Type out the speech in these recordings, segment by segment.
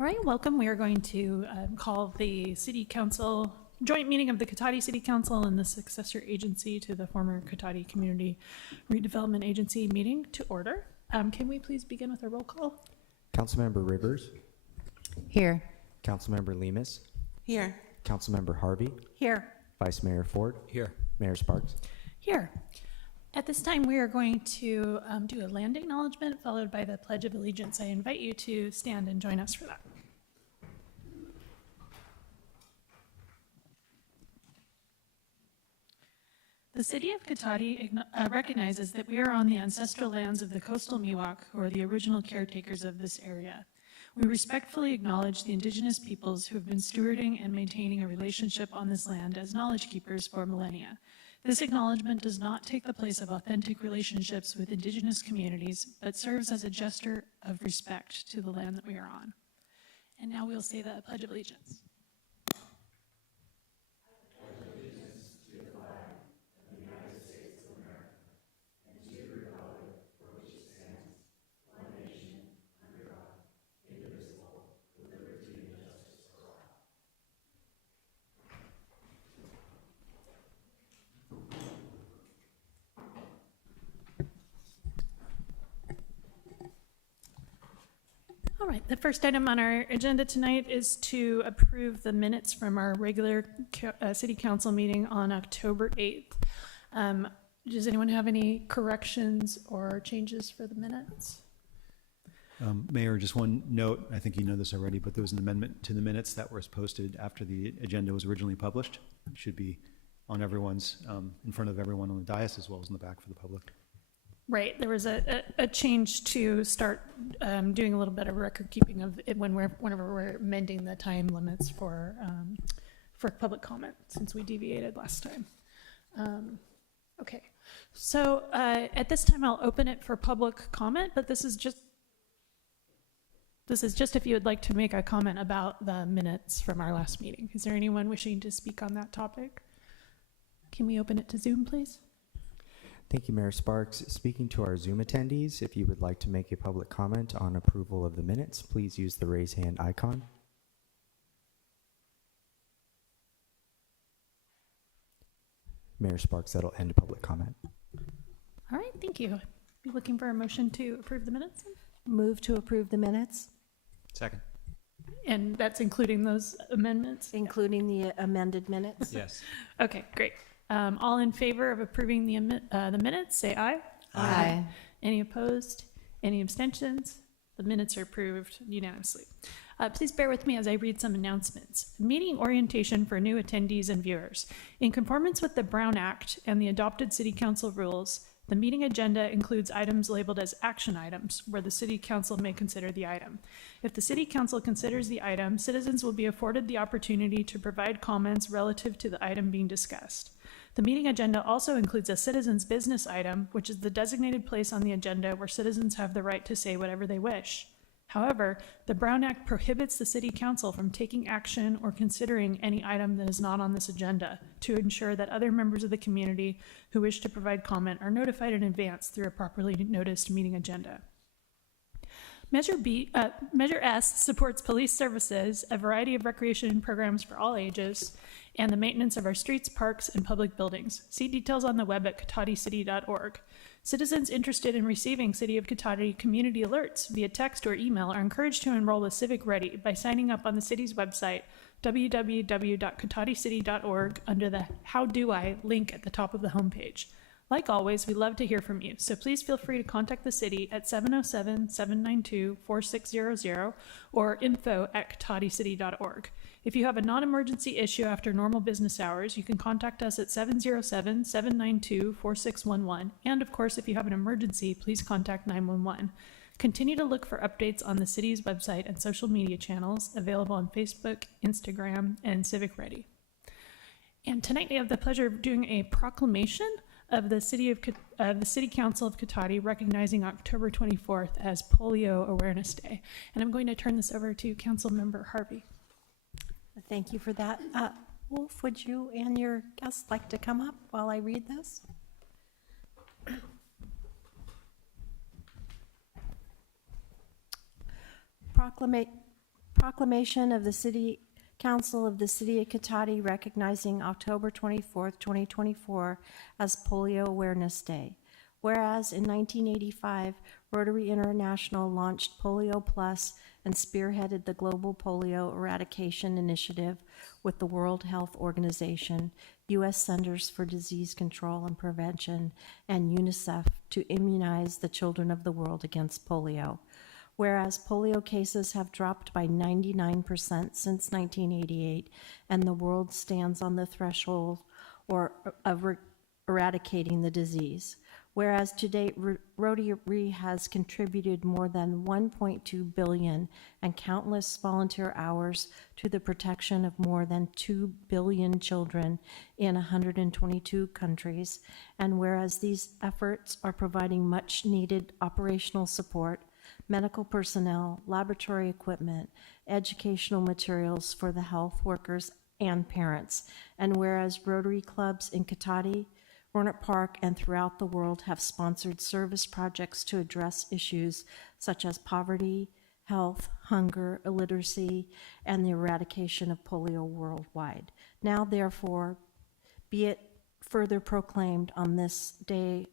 All right, welcome. We are going to call the City Council joint meeting of the Cotati City Council and the successor agency to the former Cotati Community Redevelopment Agency meeting to order. Can we please begin with a roll call? Councilmember Rivers. Here. Councilmember Lemus. Here. Councilmember Harvey. Here. Vice Mayor Ford. Here. Mayor Sparks. Here. At this time, we are going to do a land acknowledgement followed by the Pledge of Allegiance. I invite you to stand and join us for that. The City of Cotati recognizes that we are on the ancestral lands of the coastal Miwok, who are the original caretakers of this area. We respectfully acknowledge the indigenous peoples who have been stewarding and maintaining a relationship on this land as knowledge keepers for millennia. This acknowledgement does not take the place of authentic relationships with indigenous communities, but serves as a gesture of respect to the land that we are on. And now we'll say the Pledge of Allegiance. All right, the first item on our agenda tonight is to approve the minutes from our regular City Council meeting on October 8th. Does anyone have any corrections or changes for the minutes? Mayor, just one note, I think you know this already, but there was an amendment to the minutes that was posted after the agenda was originally published. It should be on everyone's, in front of everyone on the dais as well as in the back for the public. Right, there was a change to start doing a little bit of record keeping of it whenever we're amending the time limits for public comment, since we deviated last time. Okay, so at this time I'll open it for public comment, but this is just if you would like to make a comment about the minutes from our last meeting. Is there anyone wishing to speak on that topic? Can we open it to Zoom, please? Thank you, Mayor Sparks. Speaking to our Zoom attendees, if you would like to make a public comment on approval of the minutes, please use the raise hand icon. Mayor Sparks, that'll end public comment. All right, thank you. Be looking for a motion to approve the minutes? Move to approve the minutes, Second. And that's including those amendments? including the amended minutes. Yes. Okay, great. All in favor of approving the minutes, say aye. Aye. Any opposed? Any abstentions? The minutes are approved unanimously. Please bear with me as I read some announcements. Meeting orientation for new attendees and viewers. In conformance with the Brown Act and the adopted City Council rules, the meeting agenda includes items labeled as action items, where the City Council may consider the item. If the City Council considers the item, citizens will be afforded the opportunity to provide comments relative to the item being discussed. The meeting agenda also includes a citizens' business item, which is the designated place on the agenda where citizens have the right to say whatever they wish. However, the Brown Act prohibits the City Council from taking action or considering any item that is not on this agenda to ensure that other members of the community who wish to provide comment are notified in advance through a properly noticed meeting agenda. Measure S supports police services, a variety of recreation programs for all ages, and the maintenance of our streets, parks, and public buildings. See details on the web at cotaticity.org. Citizens interested in receiving City of Cotati community alerts via text or email are encouraged to enroll with Civic Ready by signing up on the city's website, www.cotaticity.org, under the How Do I link at the top of the homepage. Like always, we love to hear from you, so please feel free to contact the city at 707-792-4600 or info@cotaticity.org. If you have a non-emergency issue after normal business hours, you can contact us at 707-792-4611. And of course, if you have an emergency, please contact 911. Continue to look for updates on the city's website and social media channels available on Facebook, Instagram, and Civic Ready. And tonight we have the pleasure of doing a proclamation of the City Council of Cotati recognizing October 24th as Polio Awareness Day. And I'm going to turn this over to Councilmember Harvey. Thank you for that. Wolf, would you and your guests like to come up while I read this? Proclamation of the City Council of the City of Cotati recognizing October 24th, 2024 as Polio Awareness Day. Whereas in 1985, Rotary International launched Polio Plus and spearheaded the Global Polio Eradication Initiative with the World Health Organization, U.S. Centers for Disease Control and Prevention, and UNICEF to immunize the children of the world against polio. Whereas polio cases have dropped by 99% since 1988, and the world stands on the threshold of eradicating the disease. Whereas to date, Rotary has contributed more than 1.2 billion and countless volunteer hours to the protection of more than 2 billion children in 122 countries. And whereas these efforts are providing much needed operational support, medical personnel, laboratory equipment, educational materials for the health workers and parents. And whereas Rotary clubs in Cotati, Rohnert Park, and throughout the world have sponsored service projects to address issues such as poverty, health, hunger, illiteracy, and the eradication of polio worldwide. Now, therefore, be it further proclaimed on this day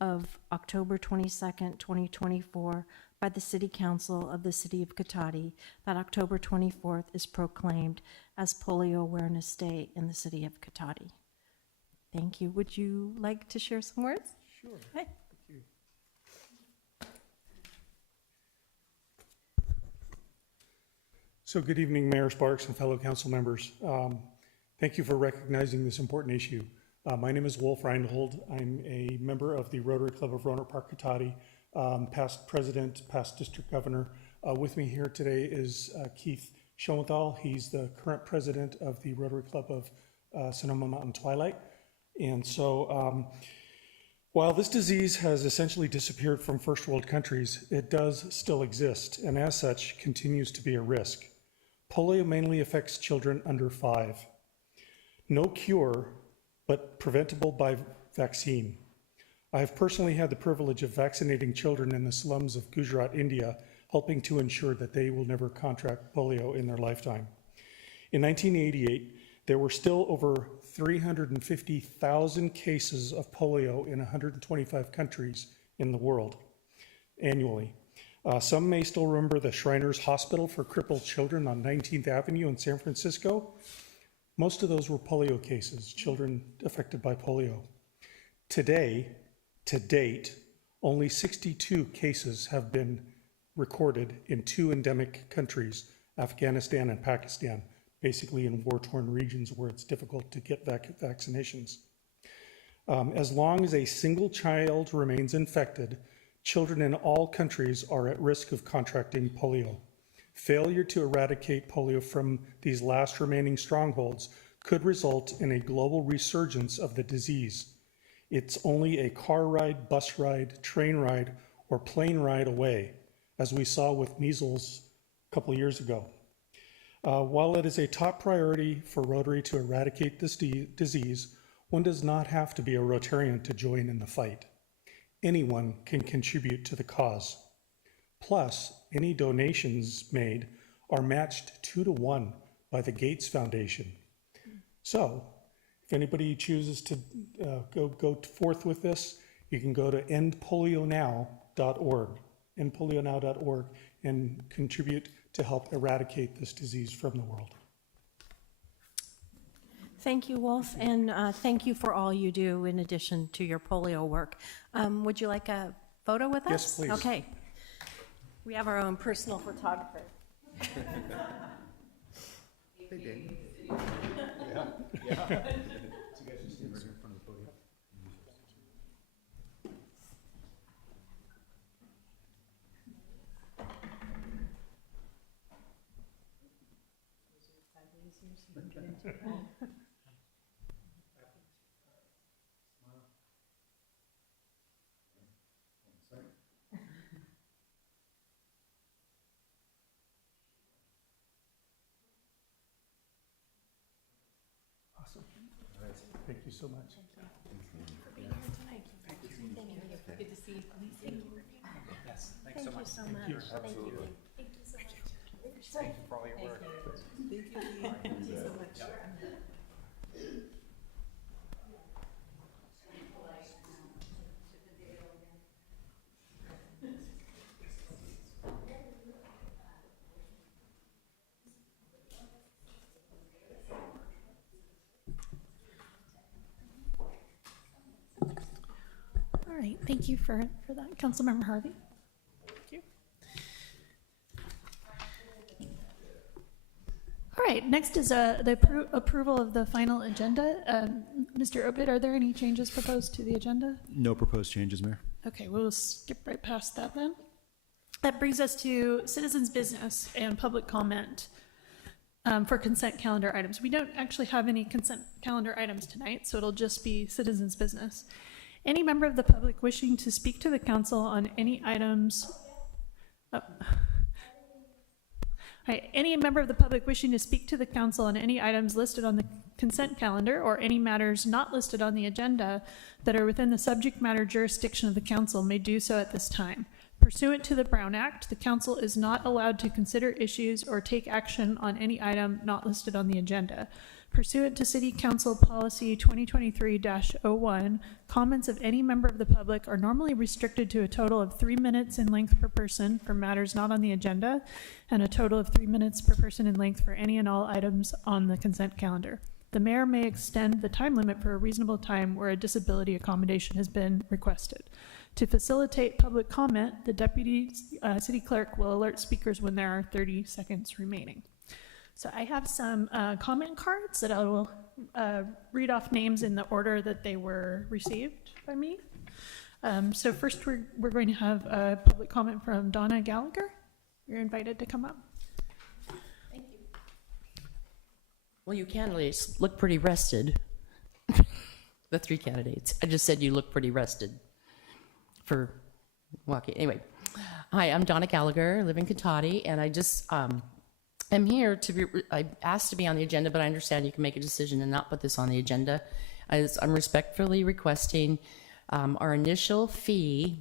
of October 22nd, 2024, by the City Council of the City of Cotati, that October 24th is proclaimed as Polio Awareness Day in the City of Cotati. Thank you. Would you like to share some words? Sure. Hi. Thank you. So good evening, Mayor Sparks and fellow council members. Thank you for recognizing this important issue. My name is Wolf Reinhold. I'm a member of the Rotary Club of Rohnert Park, Cotati, past president, past district governor. With me here today is Keith Schoenthal. He's the current president of the Rotary Club of Sonoma Mountain Twilight. And so while this disease has essentially disappeared from first world countries, it does still exist, and as such continues to be a risk. Polio mainly affects children under 5. No cure, but preventable by vaccine. I have personally had the privilege of vaccinating children in the slums of Gujarat, India, helping to ensure that they will never contract polio in their lifetime. In 1988, there were still over 350,000 cases of polio in 125 countries in the world annually. Some may still remember the Shriners Hospital for Crippled Children on 19th Avenue in San Francisco. Most of those were polio cases, children affected by polio. Today, to date, only 62 cases have been recorded in 2 endemic countries, Afghanistan and Pakistan, basically in war-torn regions where it's difficult to get vaccinations. As long as a single child remains infected, children in all countries are at risk of contracting polio. Failure to eradicate polio from these last remaining strongholds could result in a global resurgence of the disease. It's only a car ride, bus ride, train ride, or plane ride away, as we saw with measles a couple of years ago. While it is a top priority for Rotary to eradicate this disease, one does not have to be a Rotarian to join in the fight. Anyone can contribute to the cause. Plus, any donations made are matched 2-to-1 by the Gates Foundation. So, if anybody chooses to go forth with this, you can go to endpolionow.org, endpolionow.org, and contribute to help eradicate this disease from the world. Thank you, Wolf, and thank you for all you do in addition to your polio work. Would you like a photo with us? Yes, please. Okay. We have our own personal photographer. Hey, Dane. Awesome. Thank you so much. Thank you so much. Thank you. All right, thank you for that, Councilmember Harvey. Thank you. All right, next is the approval of the final agenda. Mr. Obid, are there any changes proposed to the agenda? No proposed changes, Mayor. Okay, we'll skip right past that then. That brings us to citizens' business and public comment for consent calendar items. We don't actually have any consent calendar items tonight, so it'll just be citizens' business. Any member of the public wishing to speak to the council on any items. Any member of the public wishing to speak to the council on any items listed on the consent calendar or any matters not listed on the agenda that are within the subject matter jurisdiction of the council may do so at this time. Pursuant to the Brown Act, the council is not allowed to consider issues or take action on any item not listed on the agenda. Pursuant to City Council Policy 2023-01, comments of any member of the public are normally restricted to a total of 3 minutes in length per person for matters not on the agenda, and a total of 3 minutes per person in length for any and all items on the consent calendar. The mayor may extend the time limit for a reasonable time where a disability accommodation has been requested. To facilitate public comment, the deputy city clerk will alert speakers when there are 30 seconds remaining. So I have some comment cards that I will read off names in the order that they were received by me. So first we're going to have a public comment from Donna Gallagher. You're invited to come up. Thank you. Well, you candidates look pretty rested. The three candidates. I just said you look pretty rested for walking. Anyway, hi, I'm Donna Gallagher, I live in Cotati, and I just I'm here to be, I asked to be on the agenda, but I understand you can make a decision and not put this on the agenda. I'm respectfully requesting our initial fee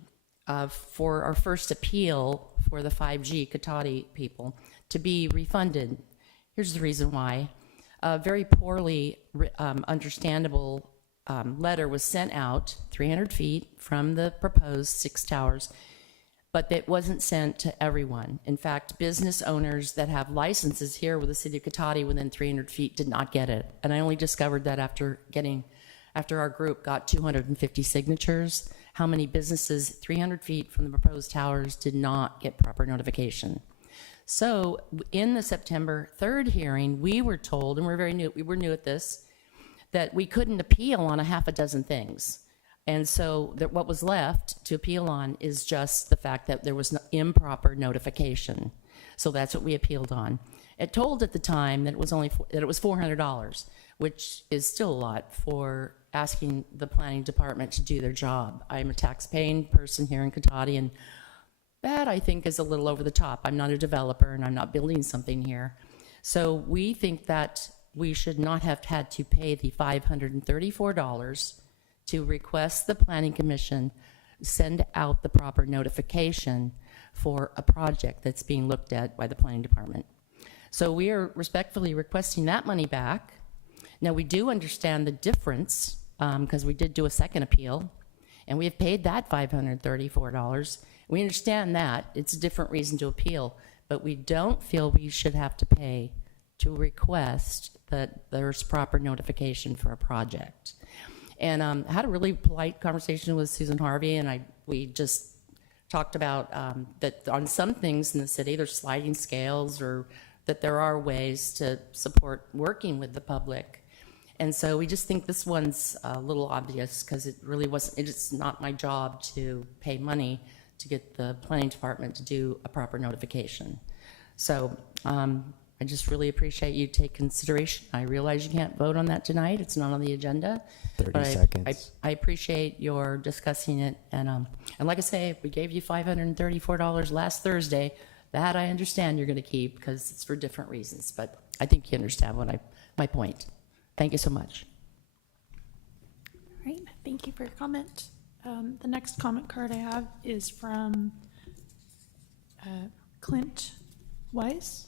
for our first appeal for the 5G Cotati people to be refunded. Here's the reason why. A very poorly understandable letter was sent out 300 feet from the proposed 6 towers, but that wasn't sent to everyone. In fact, business owners that have licenses here with the city of Cotati within 300 feet did not get it. And I only discovered that after our group got 250 signatures, how many businesses 300 feet from the proposed towers did not get proper notification. So in the September 3rd hearing, we were told, and we were new at this, that we couldn't appeal on a half a dozen things. And so what was left to appeal on is just the fact that there was no improper notification. So that's what we appealed on. It told at the time that it was $400, which is still a lot for asking the planning department to do their job. I'm a tax-paying person here in Cotati, and that I think is a little over the top. I'm not a developer and I'm not building something here. So we think that we should not have had to pay the $534 to request the Planning Commission send out the proper notification for a project that's being looked at by the Planning Department. So we are respectfully requesting that money back. Now, we do understand the difference because we did do a second appeal, and we have paid that $534. We understand that. It's a different reason to appeal, but we don't feel we should have to pay to request that there's proper notification for a project. And I had a really polite conversation with Susan Harvey, and we just talked about that on some things in the city, there's sliding scales, or that there are ways to support working with the public. And so we just think this one's a little obvious because it really wasn't, it's not my job to pay money to get the planning department to do a proper notification. So I just really appreciate you take consideration. I realize you can't vote on that tonight. It's not on the agenda. 30 seconds. I appreciate your discussing it. And like I say, we gave you $534 last Thursday. That I understand you're going to keep because it's for different reasons. But I think you understand my point. Thank you so much. All right, thank you for your comment. The next comment card I have is from Clint Weiss.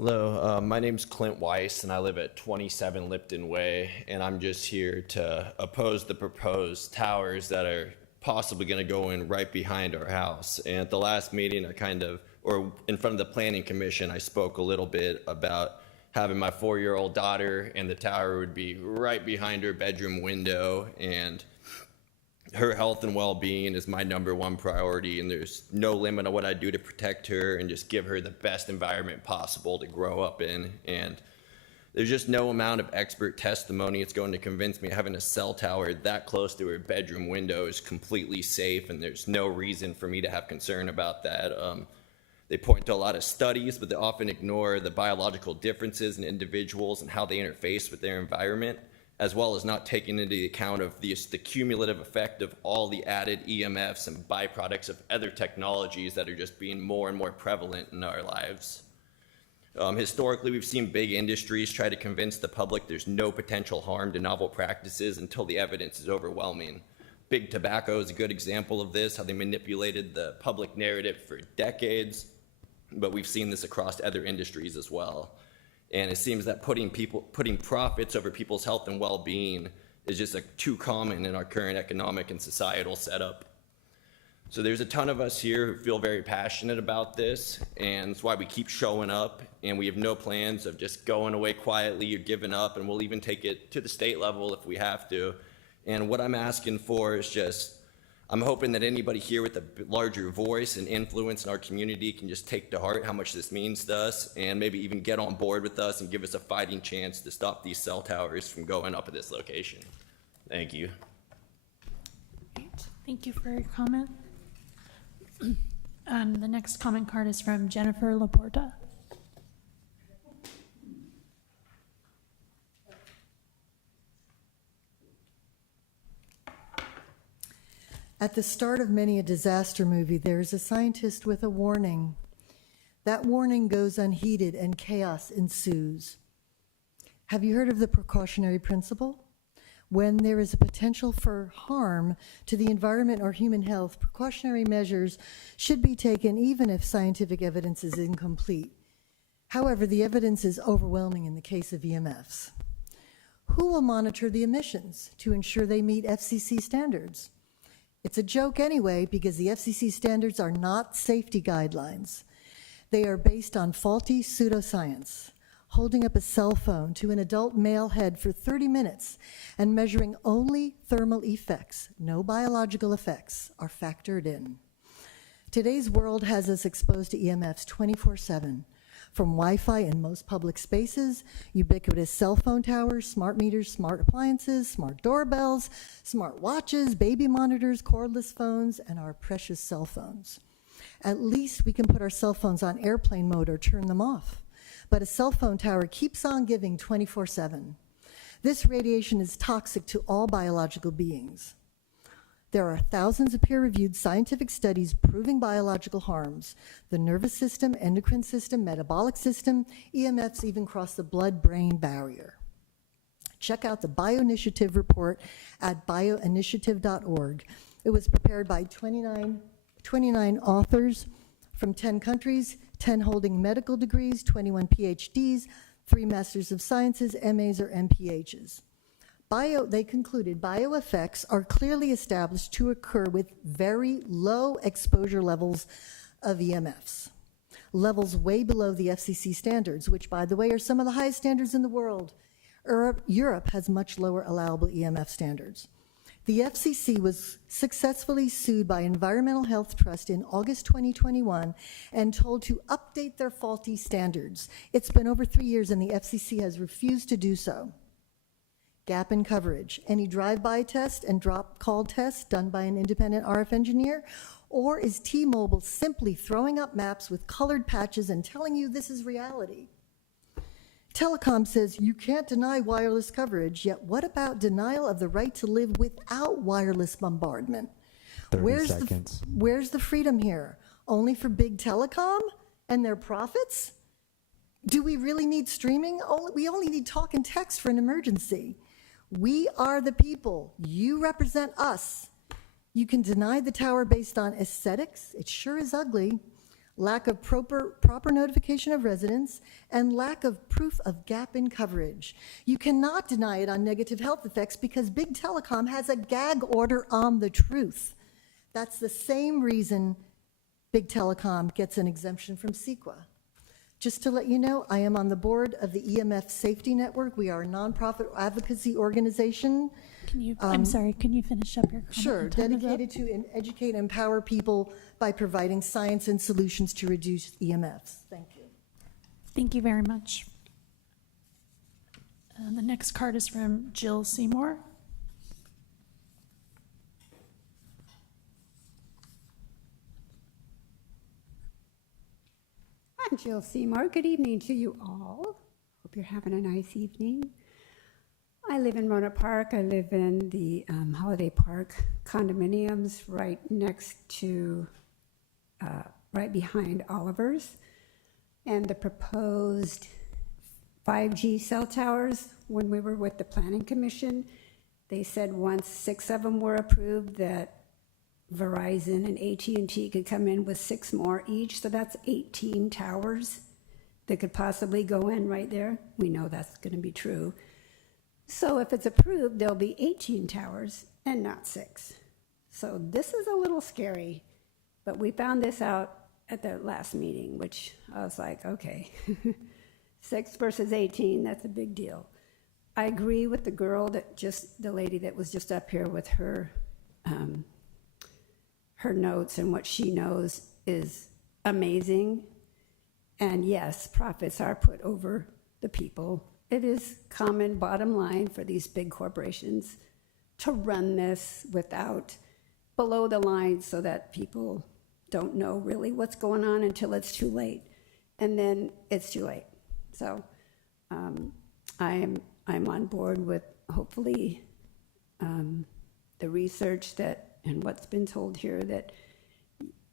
Hello, my name's Clint Weiss, and I live at 27 Lipton Way, and I'm just here to oppose the proposed towers that are possibly going to go in right behind our house. And at the last meeting, or in front of the Planning Commission, I spoke a little bit about having my 4-year-old daughter, and the tower would be right behind her bedroom window, and her health and well-being is my #1 priority, and there's no limit on what I do to protect her and just give her the best environment possible to grow up in. And there's just no amount of expert testimony it's going to convince me having a cell tower that close to her bedroom window is completely safe, and there's no reason for me to have concern about that. They point to a lot of studies, but they often ignore the biological differences in individuals and how they interface with their environment, as well as not taking into account of the cumulative effect of all the added EMFs and byproducts of other technologies that are just being more and more prevalent in our lives. Historically, we've seen big industries try to convince the public there's no potential harm to novel practices until the evidence is overwhelming. Big tobacco is a good example of this, how they manipulated the public narrative for decades, but we've seen this across other industries as well. And it seems that putting profits over people's health and well-being is just too common in our current economic and societal setup. So there's a ton of us here who feel very passionate about this, and that's why we keep showing up, and we have no plans of just going away quietly or giving up, and we'll even take it to the state level if we have to. And what I'm asking for is just, I'm hoping that anybody here with a larger voice and influence in our community can just take to heart how much this means to us, and maybe even get on board with us and give us a fighting chance to stop these cell towers from going up at this location. Thank you. Great. Thank you for your comment. The next comment card is from Jennifer Laporta. At the start of many a disaster movie, there is a scientist with a warning. That warning goes unheeded and chaos ensues. Have you heard of the precautionary principle? When there is a potential for harm to the environment or human health, precautionary measures should be taken even if scientific evidence is incomplete. However, the evidence is overwhelming in the case of EMFs. Who will monitor the emissions to ensure they meet FCC standards? It's a joke anyway, because the FCC standards are not safety guidelines. They are based on faulty pseudoscience. Holding up a cell phone to an adult male head for 30 minutes and measuring only thermal effects, no biological effects, are factored in. Today's world has us exposed to EMFs 24/7, from Wi-Fi in most public spaces, ubiquitous cell phone towers, smart meters, smart appliances, smart doorbells, smart watches, baby monitors, cordless phones, and our precious cell phones. At least we can put our cell phones on airplane mode or turn them off. But a cell phone tower keeps on giving 24/7. This radiation is toxic to all biological beings. There are thousands of peer-reviewed scientific studies proving biological harms. The nervous system, endocrine system, metabolic system, EMFs even cross the blood-brain barrier. Check out the BioInitiative report at bioinitiative.org. It was prepared by 29 authors from 10 countries, 10 holding medical degrees, 21 PhDs, 3 Masters of Sciences, MAs, or MPHs. They concluded bioeffects are clearly established to occur with very low exposure levels of EMFs, levels way below the FCC standards, which, by the way, are some of the highest standards in the world. Europe has much lower allowable EMF standards. The FCC was successfully sued by Environmental Health Trust in August 2021 and told to update their faulty standards. It's been over 3 years and the FCC has refused to do so. Gap in coverage. Any drive-by test and drop call test done by an independent RF engineer? Or is T-Mobile simply throwing up maps with colored patches and telling you this is reality? Telecom says you can't deny wireless coverage, yet what about denial of the right to live without wireless bombardment? 30 seconds. Where's the freedom here? Only for big telecom and their profits? Do we really need streaming? We only need talk and text for an emergency. We are the people. You represent us. You can deny the tower based on aesthetics. It sure is ugly. lack of proper notification of residents, and lack of proof of gap in coverage. You cannot deny it on negative health effects because Big Telecom has a gag order on the truth. That's the same reason Big Telecom gets an exemption from CEQA. Just to let you know, I am on the board of the EMF Safety Network. We are a nonprofit advocacy organization. Can you, I'm sorry, can you finish up your comment? Sure, Your time is up. dedicated to educate and empower people by providing science and solutions to reduce EMFs. Thank you. Thank you very much. The next card is from Jill Seymour. I'm Jill Seymour. Good evening to you all. Hope you're having a nice evening. I live in Rohnert Park. I live in the Holiday Park condominiums right next to, right behind Oliver's. And the proposed 5G cell towers, when we were with the Planning Commission, they said once 6 of them were approved that Verizon and AT&T could come in with 6 more each, so that's 18 towers that could possibly go in right there. We know that's going to be true. So if it's approved, there'll be 18 towers and not 6. So this is a little scary, but we found this out at the last meeting, which I was like, okay, 6 versus 18, that's a big deal. I agree with the girl the lady that was just up here with her notes, and what she knows is amazing. And yes, profits are put over the people. It is common bottom line for these big corporations to run this without below the line so that people don't know really what's going on until it's too late. And then it's too late. So I'm on board with hopefully the research and what's been told here, that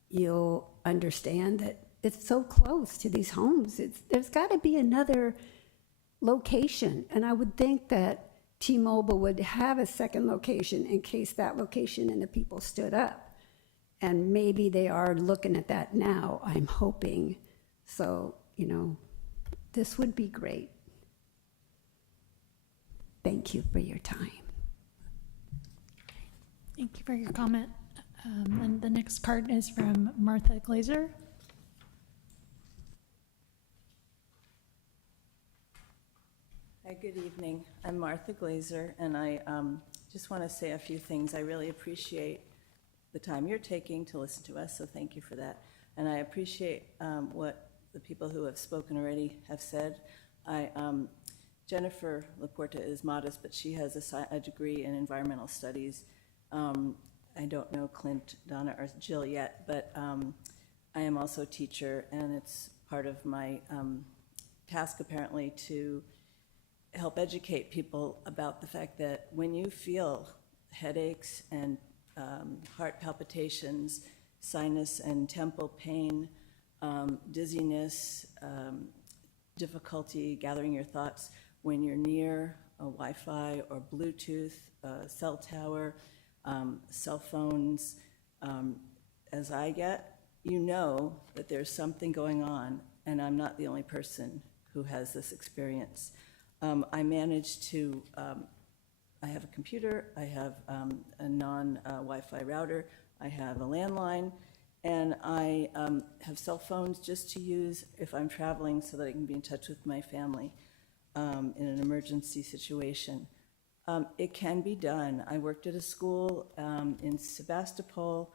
you'll understand that it's so close to these homes. There's got to be another location, and I would think that T-Mobile would have a second location in case that location and the people stood up. And maybe they are looking at that now, I'm hoping. So, this would be great. Thank you for your time. Thank you for your comment. And the next card is from Martha Glazer. Hi, good evening. I'm Martha Glazer, and I just want to say a few things. I really appreciate the time you're taking to listen to us, so thank you for that. And I appreciate what the people who have spoken already have said. Jennifer Laporta is modest, but she has a degree in environmental studies. I don't know Clint, Donna, or Jill yet, but I am also a teacher, and it's part of my task, apparently, to help educate people about the fact that when you feel headaches and heart palpitations, sinus and temple pain, dizziness, difficulty gathering your thoughts when you're near a Wi-Fi or Bluetooth, cell tower, cell phones, as I get, you know that there's something going on, and I'm not the only person who has this experience. I managed to, I have a computer, I have a non-Wi-Fi router, I have a landline, and I have cell phones just to use if I'm traveling so that I can be in touch with my family in an emergency situation. It can be done. I worked at a school in Sebastopol,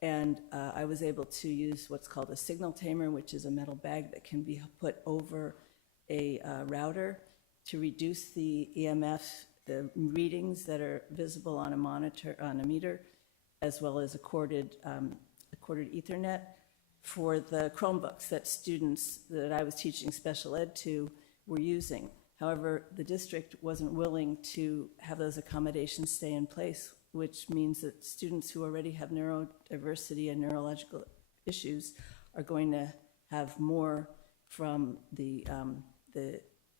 and I was able to use what's called a signal tamer, which is a metal bag that can be put over a router to reduce the EMF, the readings that are visible on a monitor, on a meter, as well as a corded Ethernet for the Chromebooks that students that I was teaching special ed to were using. However, the district wasn't willing to have those accommodations stay in place, which means that students who already have neurodiversity and neurological issues are going to have more from the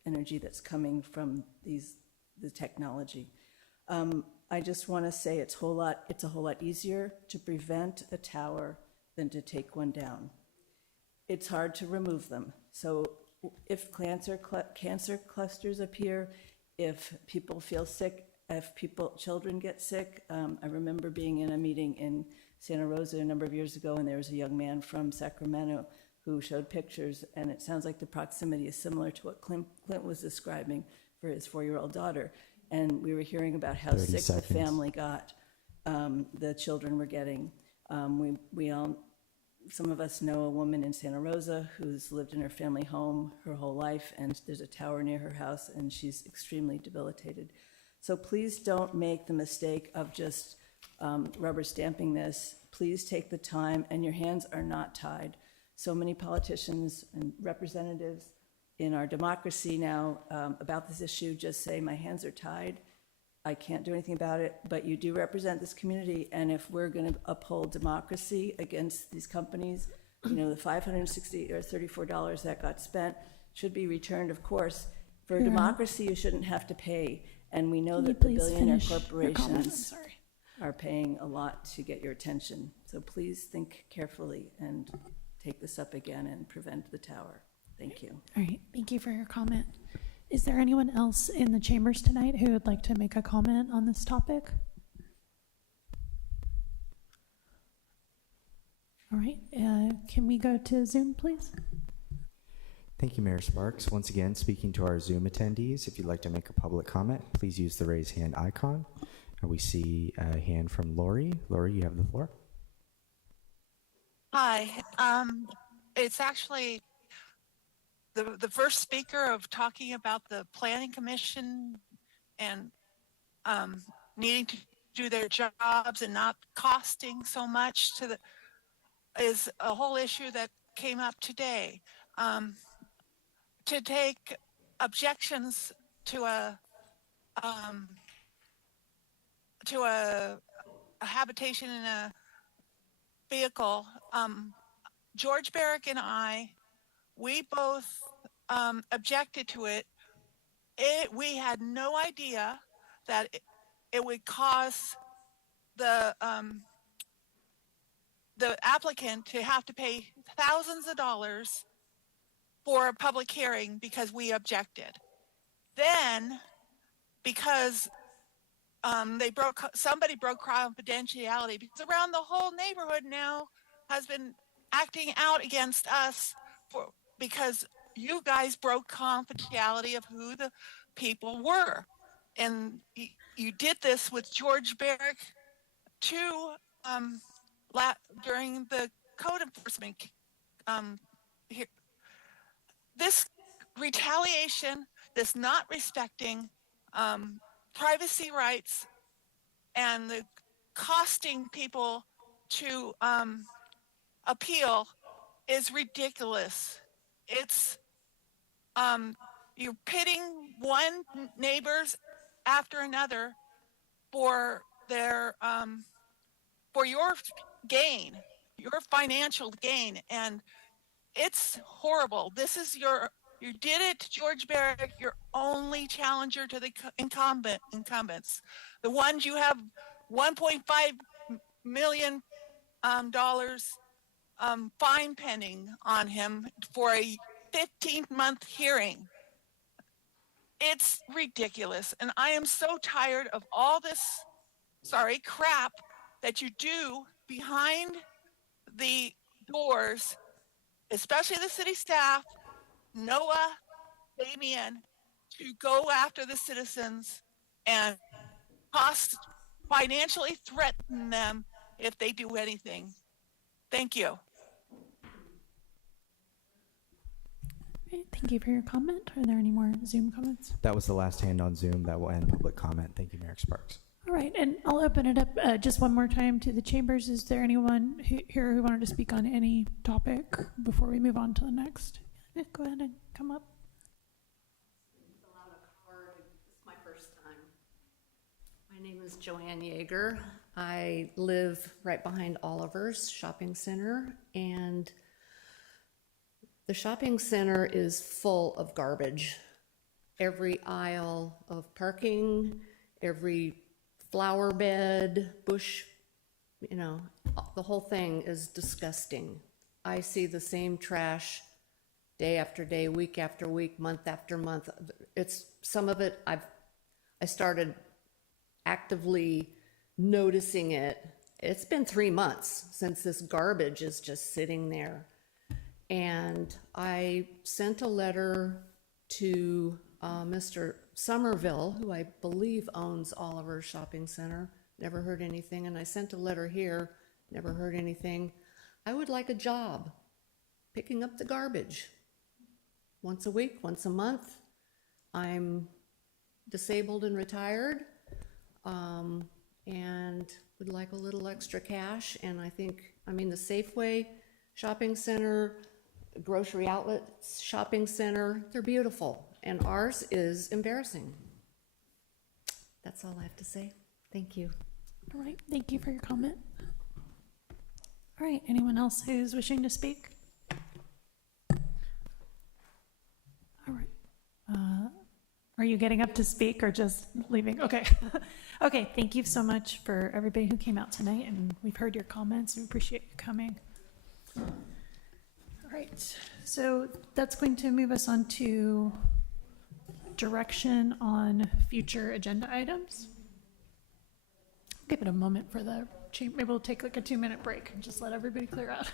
energy that's coming from the technology. I just want to say it's a whole lot easier to prevent a tower than to take one down. it's hard to remove them. So if cancer clusters appear, if people feel sick, if children get sick. I remember being in a meeting in Santa Rosa a number of years ago, and there was a young man from Sacramento who showed pictures, and it sounds like the proximity is similar to what Clint was describing for his 4-year-old daughter. And we were hearing about how 30 sick seconds. the family got, the children were getting. Some of us know a woman in Santa Rosa who's lived in her family home her whole life, and there's a tower near her house, and she's extremely debilitated. So please don't make the mistake of just rubber stamping this. Please take the time, and your hands are not tied. So many politicians and representatives in our democracy now about this issue just say, my hands are tied. I can't do anything about it, but you do represent this community, and if we're going to uphold democracy against these companies, you know, the $560 or $34 that got spent should be returned, of course. For democracy, you shouldn't have to pay, and we know that the billionaire corporations are paying a lot to get your attention. So please think carefully and take this up again and prevent the tower. Thank you. All right, thank you for your comment. Is there anyone else in the chambers tonight who would like to make a comment on this topic? All right, can we go to Zoom, please? Thank you, Mayor Sparks. Once again, speaking to our Zoom attendees, if you'd like to make a public comment, please use the raise hand icon. And we see a hand from Lori. Lori, you have the floor. Hi, it's actually the first speaker of talking about the Planning Commission and needing to do their jobs and not costing so much to is a whole issue that came up today. To take objections to a habitation in a vehicle, George Barrick and I, we both objected to it. We had no idea that it would cause the applicant to have to pay thousands of dollars for a public hearing because we objected. Then, because somebody broke confidentiality, because around the whole neighborhood now has been acting out against us because you guys broke confidentiality of who the people were. And you did this with George Barrick too, during the code enforcement. This retaliation, this not respecting privacy rights, and the costing people to appeal is ridiculous. It's you're pitting one neighbors after another for their for your gain, your financial gain, and it's horrible. This is you did it to George Barrick, your only challenger to the incumbents. The ones you have $1.5 million fine pending on him for a 15-month hearing. It's ridiculous. And I am so tired of all this, crap that you do behind the doors, especially the city staff, Noah, Damien, to go after the citizens and financially threaten them if they do anything. Thank you. Great, thank you for your comment. Are there any more Zoom comments? That was the last hand on Zoom. That will end public comment. Thank you, Mayor Sparks. All right, and I'll open it up just one more time to the chambers. Is there anyone here who wanted to speak on any topic before we move on to the next? Go ahead and come up. It's my first time. My name is Joanne Yeager. I live right behind Oliver's Shopping Center, and the shopping center is full of garbage. Every aisle of parking, every flower bed, bush, the whole thing is disgusting. I see the same trash day after day, week after week, month after month. It's, some of it, I started actively noticing it. It's been 3 months since this garbage is just sitting there. And I sent a letter to Mr. Somerville, who I believe owns Oliver's Shopping Center. Never heard anything. And I sent a letter here, never heard anything. I would like a job picking up the garbage once a week, once a month. I'm disabled and retired, and would like a little extra cash. And I think, I mean, the Safeway Shopping Center, Grocery Outlets Shopping Center, they're beautiful. And ours is embarrassing. That's all I have to say. Thank you. All right, thank you for your comment. All right, anyone else who's wishing to speak? All right. Are you getting up to speak or just leaving? Okay. Okay, thank you so much for everybody who came out tonight, and we've heard your comments. We appreciate you coming. All right, so that's going to move us on to direction on future agenda items. Give it a moment for the change. Maybe we'll take like a 2-minute break and just let everybody clear out.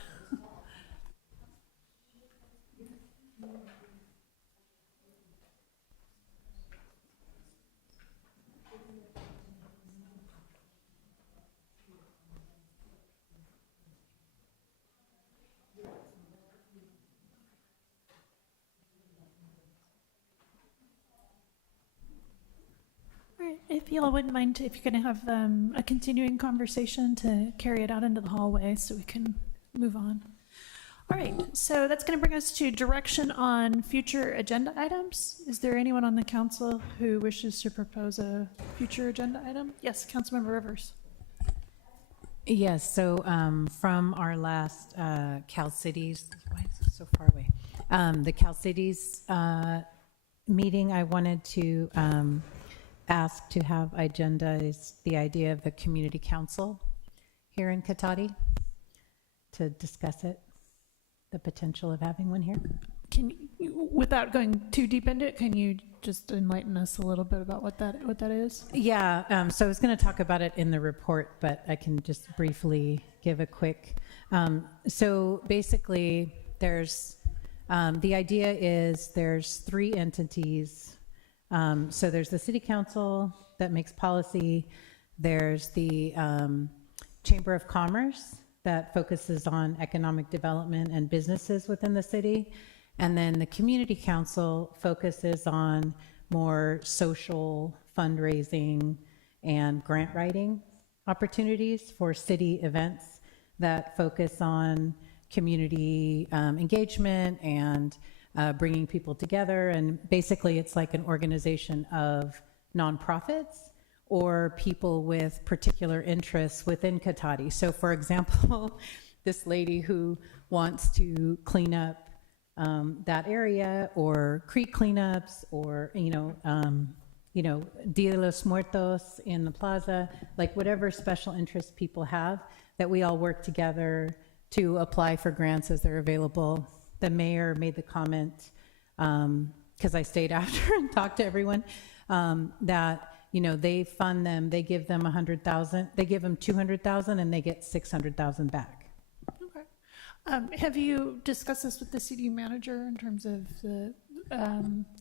All right, if y'all wouldn't mind, if you're going to have a continuing conversation, to carry it out into the hallway so we can move on. All right, so that's going to bring us to direction on future agenda items. Is there anyone on the council who wishes to propose a future agenda item? Yes, Councilmember Rivers. Yes, so from our last Cal Cities, why is it so far away? The Cal Cities meeting, I wanted to ask to have agenda is the idea of the community council here in Cotati, to discuss it, the potential of having one here. Can you, without going too deep into it, can you just enlighten us a little bit about what that is? Yeah, so I was going to talk about it in the report, but I can just briefly give a quick. So basically, there's the idea is there's 3 entities. So there's the city council that makes policy. There's the Chamber of Commerce that focuses on economic development and businesses within the city. And then the community council focuses on more social fundraising and grant writing opportunities for city events that focus on community engagement and bringing people together. And basically it's like an organization of nonprofits or people with particular interests within Cotati. So for example, this lady who wants to clean up that area, or creek cleanups, or Dia de los Muertos in the plaza, like whatever special interest people have, that we all work together to apply for grants as they're available. The mayor made the comment, because I stayed after and talked to everyone, that they fund them, they give them 100,000, they give them 200,000, and they get 600,000 back. Okay. Have you discussed this with the city manager in terms of the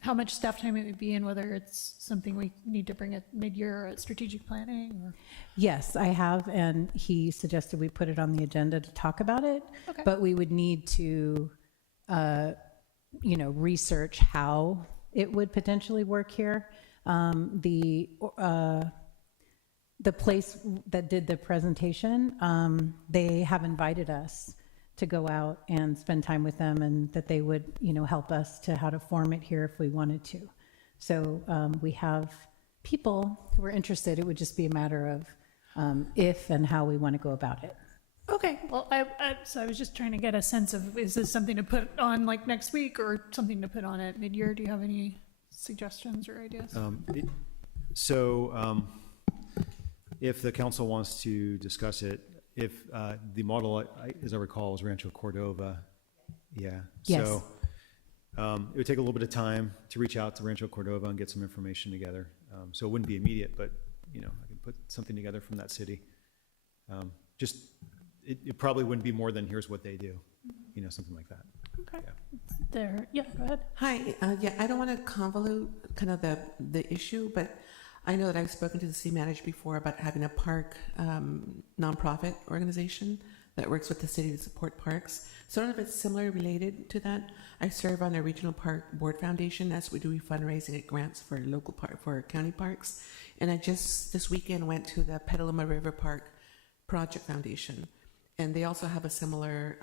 how much staff time it would be, and whether it's something we need to bring at mid-year or at strategic planning? Or? Yes, I have, and he suggested we put it on the agenda to talk about it. Okay. But we would need to, research how it would potentially work here. The place that did the presentation, they have invited us to go out and spend time with them, and that they would, help us to how to form it here if we wanted to. So we have people who are interested. It would just be a matter of if and how we want to go about it. Okay, well, so I was just trying to get a sense of, is this something to put on like next week, or something to put on at mid-year? Do you have any suggestions or ideas? If the council wants to discuss it, if the model, as I recall, is Rancho Cordova. Yeah. Yes. So it would take a little bit of time to reach out to Rancho Cordova and get some information together. So it wouldn't be immediate, but I can put something together from that city. It probably wouldn't be more than here's what they do, something like that. Okay. Yeah. There, yeah, go ahead. Hi, yeah, I don't want to convolute kind of the issue, but I know that I've spoken to the city manager before about having a park nonprofit organization that works with the city to support parks. So I don't know if it's similar related to that. I serve on a regional park board foundation. That's what we do fundraising at grants for local park, for county parks. And I just this weekend went to the Petaluma River Park Project Foundation. And they also have a similar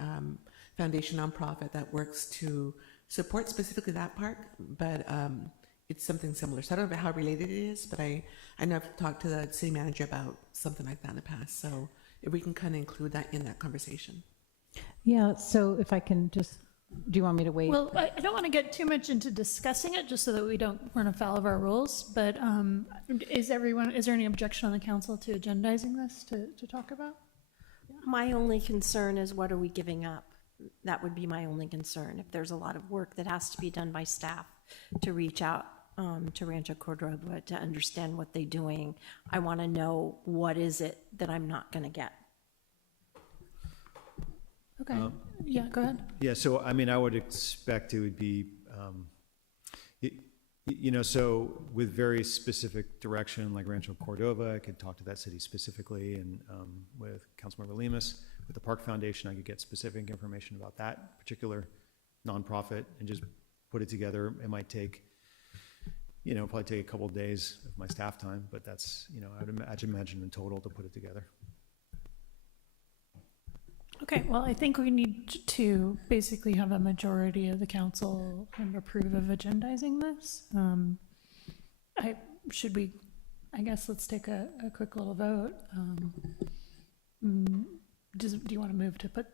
foundation nonprofit that works to support specifically that park, but it's something similar. So I don't know how related it is, but I know I've talked to the city manager about something like that in the past. So if we can kind of include that in that conversation. Yeah, so if I can just, do you want me to wait? Well, I don't want to get too much into discussing it, just so that we don't run afoul of our rules, but is there any objection on the council to agendizing this to talk about? My only concern is, what are we giving up? That would be my only concern. If there's a lot of work that has to be done by staff to reach out to Rancho Cordova to understand what they're doing, I want to know what is it that I'm not going to get. Okay, yeah, go ahead. Yeah, so I would expect it would be, so with very specific direction, like Rancho Cordova, I could talk to that city specifically, and with Councilmember Lemus, with the Park Foundation, I could get specific information about that particular nonprofit and just put it together. It might take, probably take a couple of days of my staff time, but that's, I'd imagine in total to put it together. Okay, well, I think we need to basically have a majority of the council kind of approve of agendizing this. I guess let's take a quick little vote. Do you want to move to put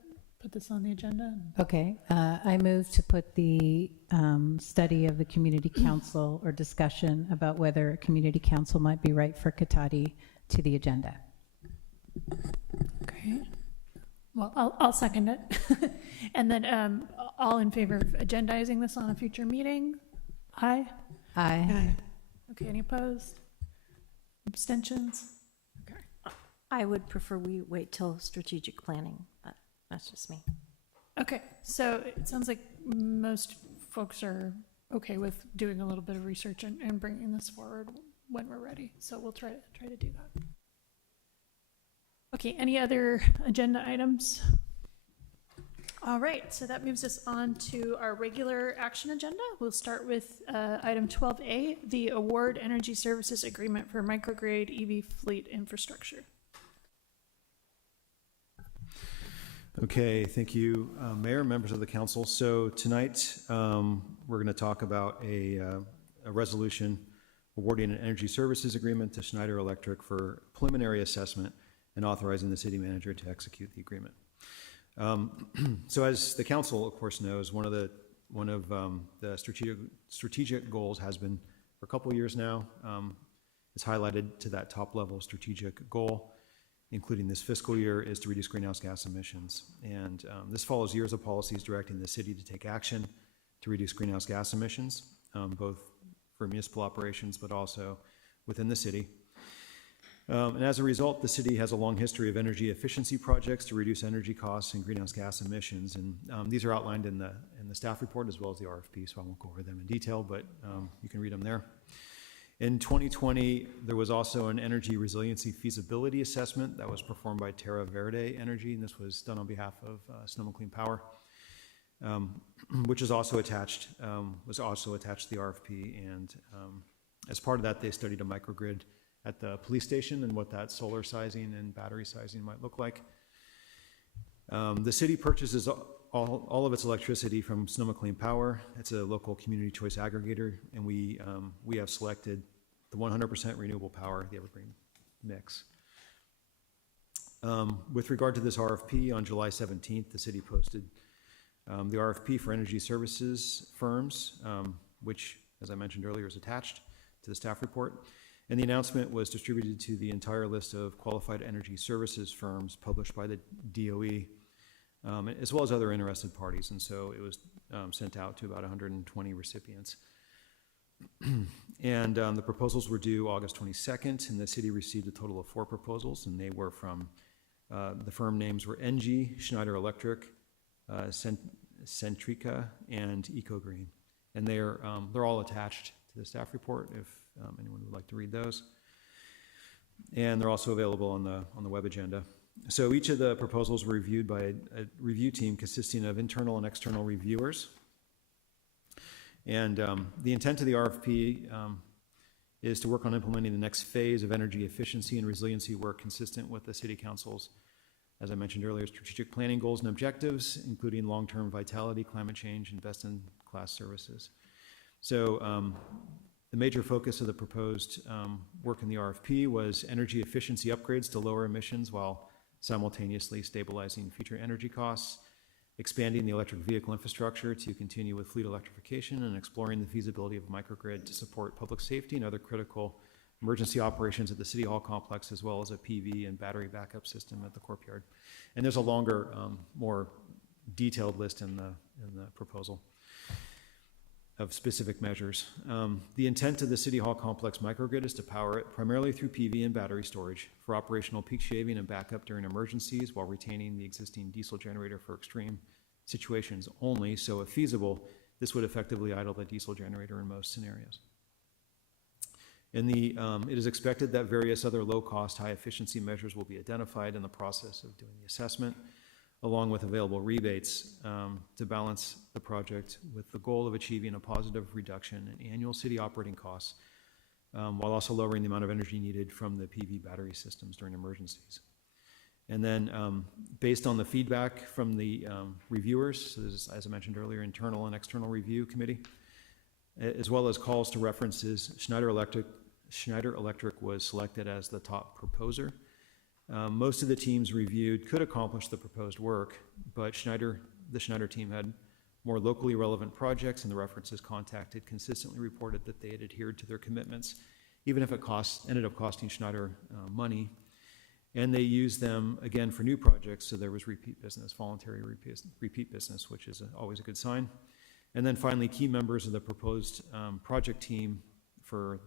this on the agenda? Okay, I move to put the study of the community council or discussion about whether a community council might be right for Cotati to the agenda. Okay. Well, I'll second it. And then all in favor of agendizing this on a future meeting? Aye? Aye. Okay, any opposed? Abstentions? Okay. I would prefer we wait till strategic planning, but that's just me. Okay, so it sounds like most folks are okay with doing a little bit of research and bringing this forward when we're ready. So we'll try to do that. Okay, any other agenda items? All right, so that moves us on to our regular action agenda. We'll start with item 12A, the Award Energy Services Agreement for Microgrid EV Fleet Infrastructure. Okay, thank you, Mayor, members of the council. So tonight, we're going to talk about a resolution awarding an energy services agreement to Schneider Electric for preliminary assessment and authorizing the city manager to execute the agreement. So as the council, of course, knows, one of the strategic goals has been for a couple of years now. It's highlighted to that top level strategic goal, including this fiscal year, is to reduce greenhouse gas emissions. And this follows years of policies directing the city to take action to reduce greenhouse gas emissions, both for municipal operations, but also within the city. And as a result, the city has a long history of energy efficiency projects to reduce energy costs and greenhouse gas emissions. And these are outlined in the staff report as well as the RFP, so I won't go over them in detail, but you can read them there. In 2020, there was also an energy resiliency feasibility assessment that was performed by Terra Verde Energy, and this was done on behalf of Sonoma Clean Power, which is also attached, to the RFP. And as part of that, they studied a microgrid at the police station and what that solar sizing and battery sizing might look like. The city purchases all of its electricity from Sonoma Clean Power. It's a local community choice aggregator, and we have selected the 100% renewable power, the Evergreen mix. With regard to this RFP, on July 17th, the city posted the RFP for energy services firms, which, as I mentioned earlier, is attached to the staff report. And the announcement was distributed to the entire list of qualified energy services firms published by the DOE, as well as other interested parties. And so it was sent out to about 120 recipients. And the proposals were due August 22nd, and the city received a total of 4 proposals, and they were from, the firm names were ENGIE, Schneider Electric, Centrica, and EcoGreen. And they're all attached to the staff report if anyone would like to read those. And they're also available on the web agenda. So each of the proposals were reviewed by a review team consisting of internal and external reviewers. And the intent of the RFP is to work on implementing the next phase of energy efficiency and resiliency work consistent with the City Council's, as I mentioned earlier, strategic planning goals and objectives, including long-term vitality, climate change, and best-in-class services. So the major focus of the proposed work in the RFP was energy efficiency upgrades to lower emissions while simultaneously stabilizing future energy costs, expanding the electric vehicle infrastructure to continue with fleet electrification, and exploring the feasibility of microgrid to support public safety and other critical emergency operations at the City Hall complex, as well as a PV and battery backup system at the courtyard. And there's a longer, more detailed list in the proposal of specific measures. The intent of the City Hall complex microgrid is to power it primarily through PV and battery storage for operational peak shaving and backup during emergencies while retaining the existing diesel generator for extreme situations only. So if feasible, this would effectively idle the diesel generator in most scenarios. It is expected that various other low-cost, high-efficiency measures will be identified in the process of doing the assessment, along with available rebates to balance the project with the goal of achieving a positive reduction in annual city operating costs, while also lowering the amount of energy needed from the PV battery systems during emergencies. And then based on the feedback from the reviewers, so this is, as I mentioned earlier, internal and external review committee, as well as calls to references, Schneider Electric was selected as the top proposer. Most of the teams reviewed could accomplish the proposed work, but the Schneider team had more locally relevant projects, and the references contacted consistently reported that they had adhered to their commitments, even if it ended up costing Schneider money. And they used them again for new projects, so there was repeat business, voluntary repeat business, which is always a good sign. And then finally, key members of the proposed project team for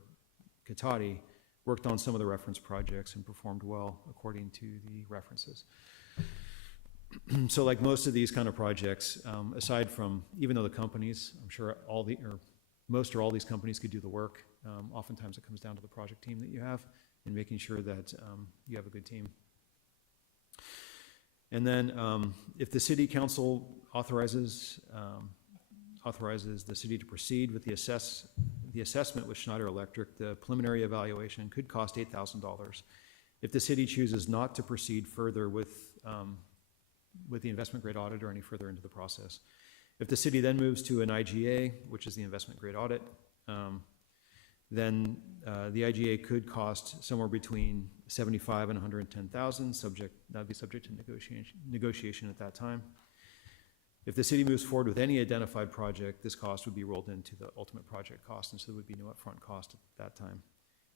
Cotati worked on some of the reference projects and performed well according to the references. So like most of these kind of projects, aside from, even though the companies, I'm sure most or all these companies could do the work, oftentimes it comes down to the project team that you have and making sure that you have a good team. And then if the City Council authorizes the city to proceed with the assessment with Schneider Electric, the preliminary evaluation could cost $8,000. If the city chooses not to proceed further with the investment grade audit or any further into the process. If the city then moves to an IGA, which is the investment grade audit, then the IGA could cost somewhere between $75,000 and $110,000. That'd be subject to negotiation at that time. If the city moves forward with any identified project, this cost would be rolled into the ultimate project cost, and so there would be no upfront cost at that time.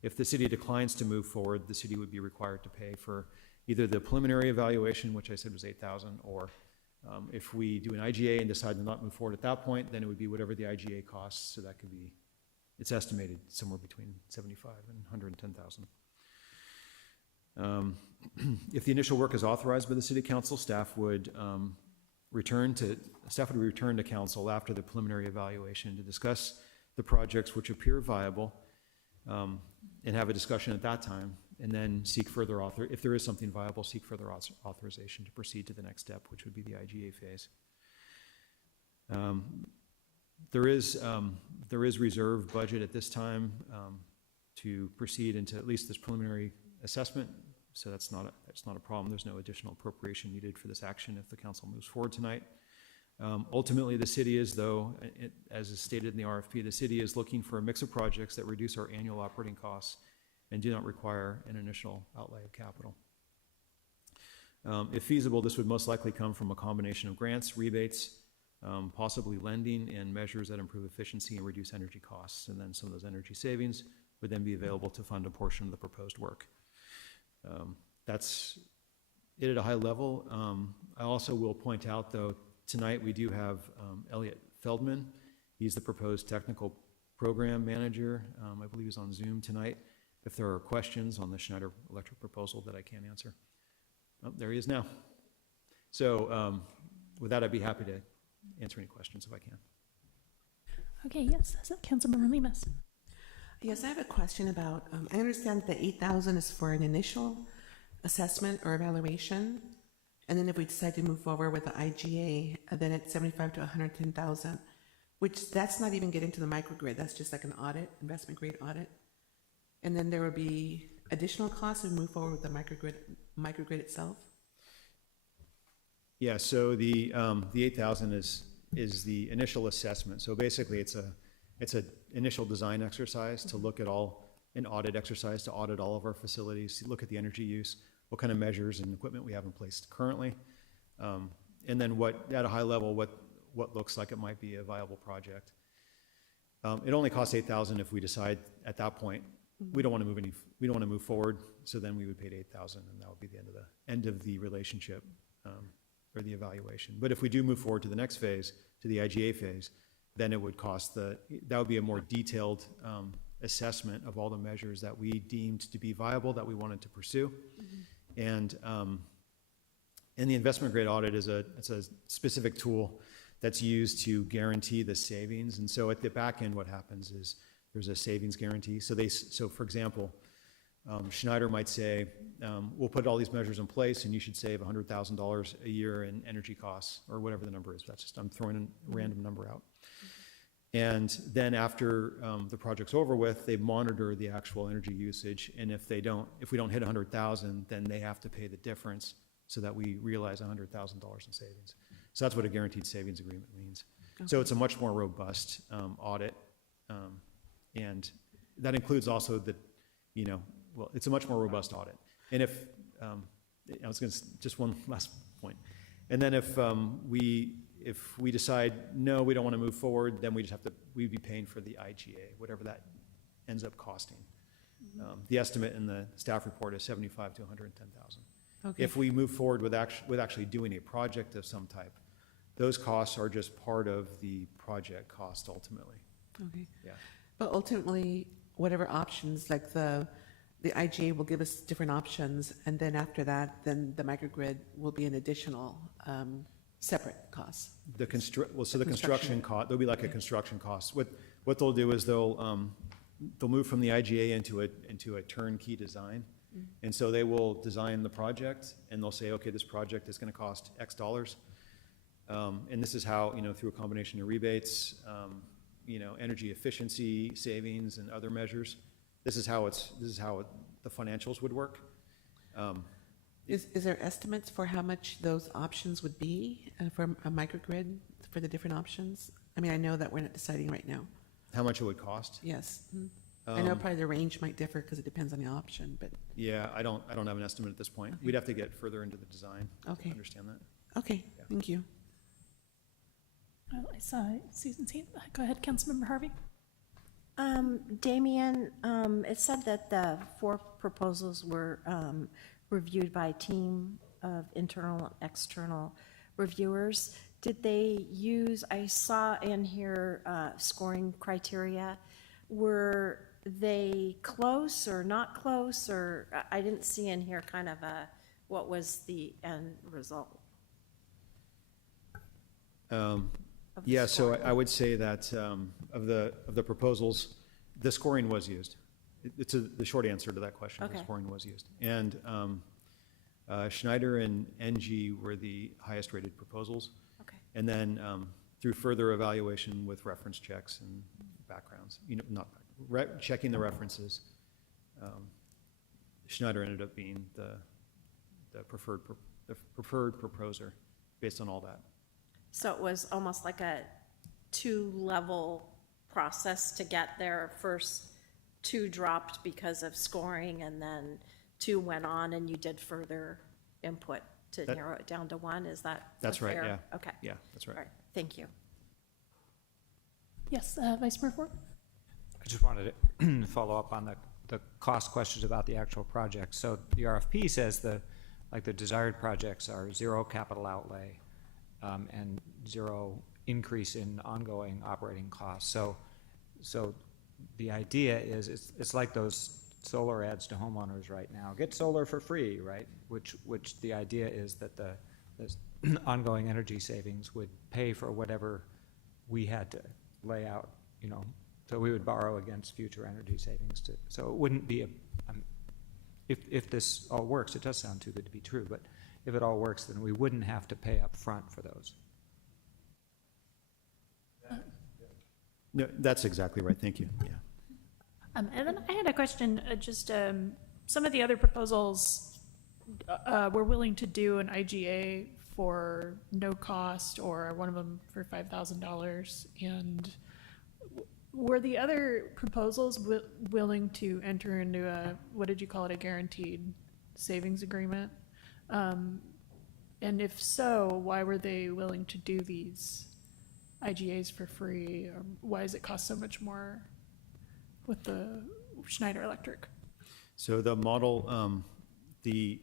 If the city declines to move forward, the city would be required to pay for either the preliminary evaluation, which I said was $8,000, or if we do an IGA and decide to not move forward at that point, then it would be whatever the IGA costs. So that could be, it's estimated somewhere between $75,000 and $110,000. If the initial work is authorized by the City Council, staff would return to council after the preliminary evaluation to discuss the projects which appear viable, and have a discussion at that time, and then seek further if there is something viable, seek further authorization to proceed to the next step, which would be the IGA phase. There is reserved budget at this time to proceed into at least this preliminary assessment. So that's not a problem. There's no additional appropriation needed for this action if the council moves forward tonight. Ultimately, the city is, though, as is stated in the RFP, the city is looking for a mix of projects that reduce our annual operating costs and do not require an initial outlay of capital. If feasible, this would most likely come from a combination of grants, rebates, possibly lending, and measures that improve efficiency and reduce energy costs. And then some of those energy savings would then be available to fund a portion of the proposed work. That's it at a high level. I also will point out, though, tonight we do have Elliot Feldman. He's the proposed technical program manager. I believe he's on Zoom tonight. If there are questions on the Schneider Electric proposal that I can't answer. Oh, there he is now. So with that, I'd be happy to answer any questions if I can. Okay, yes, so Councilmember Lemus. Yes, I have a question about, I understand that 8,000 is for an initial assessment or evaluation, and then if we decide to move forward with the IGA, then it's 75 to 110,000, which that's not even getting to the microgrid. That's just like an audit, investment grade audit. And then there will be additional costs if we move forward with the microgrid itself. Yeah, so the 8,000 is the initial assessment. So basically, it's an initial design exercise to look at an audit exercise to audit all of our facilities, look at the energy use, what kind of measures and equipment we have in place currently, and then at a high level, what looks like it might be a viable project. It only costs 8,000 if we decide at that point we don't want to move forward. So then we would pay 8,000, and that would be the end of the relationship or the evaluation. But if we do move forward to the next phase, to the IGA phase, then it would cost that would be a more detailed assessment of all the measures that we deemed to be viable that we wanted to pursue. And the investment grade audit it's a specific tool that's used to guarantee the savings. And so at the back end, what happens is there's a savings guarantee. So for example, Schneider might say, we'll put all these measures in place and you should save $100,000 a year in energy costs, or whatever the number is. That's just, I'm throwing a random number out. And then after the project's over with, they monitor the actual energy usage. And if we don't hit 100,000, then they have to pay the difference so that we realize $100,000 in savings. So that's what a guaranteed savings agreement means. Okay. So it's a much more robust audit. And that includes also it's a much more robust audit. And if, I was going to, just one last point. And then if we decide, no, we don't want to move forward, then we'd be paying for the IGA, whatever that ends up costing. The estimate in the staff report is 75 to 110,000. Okay. If we move forward with actually doing a project of some type, those costs are just part of the project cost ultimately. Okay. Yeah. But ultimately, whatever options, like the IGA will give us different options, and then after that, then the microgrid will be an additional separate cost. The construction cost, there'll be like a construction cost. What they'll do is they'll move from the IGA into a turnkey design. And so they will design the project and they'll say, okay, this project is going to cost X dollars. And this is how, through a combination of rebates, energy efficiency savings and other measures, this is how the financials would work. Is there estimates for how much those options would be for a microgrid for the different options? I mean, I know that we're not deciding right now. How much it would cost? Yes. I know probably the range might differ because it depends on the option, but. Yeah, I don't have an estimate at this point. Okay. We'd have to get further into the design. Okay. To understand that. Okay, yeah. Thank you. Oh, I saw Susan's hand. Go ahead, Councilmember Harvey. Damien, it said that the 4 proposals were reviewed by a team of internal and external reviewers. Did they use, I saw in here scoring criteria, were they close or not close, or I didn't see in here kind of what was the end result? Yeah, so I would say that of the proposals, the scoring was used. It's the short answer to that question. Okay. The scoring was used, and Schneider and NG were the highest rated proposals. Okay. And then through further evaluation with reference checks and backgrounds, checking the references, Schneider ended up being the preferred proposer based on all that. So it was almost like a 2-level process to get there. First 2 dropped because of scoring, and then 2 went on, and you did further input to narrow it down to 1. Is that that's right? Fair? Yeah. Okay. Yeah, that's right. All right. Thank you. Yes, Vice Mayor Ford. just wanted to follow up on the cost questions about the actual project. So the RFP says the desired projects are zero capital outlay and zero increase in ongoing operating costs. So the idea is it's like those solar ads to homeowners right now. Get solar for free, right? Which the idea is that the ongoing energy savings would pay for whatever we had to lay out, so we would borrow against future energy savings. So it wouldn't be if this all works, it does sound too good to be true, but if it all works, then we wouldn't have to pay up front for those. No, that's exactly right. Thank you. Yeah. And then I had a question, some of the other proposals were willing to do an IGA for no cost, or one of them for $5,000. And were the other proposals willing to enter into what did you call it, a guaranteed savings agreement? And if so, why were they willing to do these IGAs for free? Or why does it cost so much more with the Schneider Electric? So the model, the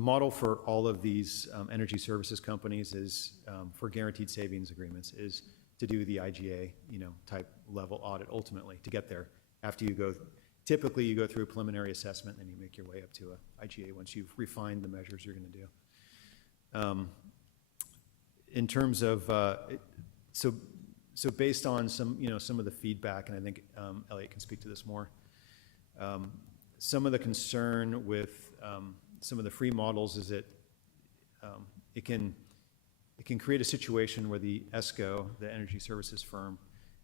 model for all of these energy services companies is for guaranteed savings agreements is to do the IGA, type level audit ultimately to get there. After typically you go through a preliminary assessment and you make your way up to a IGA once you've refined the measures you're going to do. In terms of, so based on some of the feedback, and I think Elliot can speak to this more, some of the concern with some of the free models is that it can create a situation where the ESCO, the energy services firm,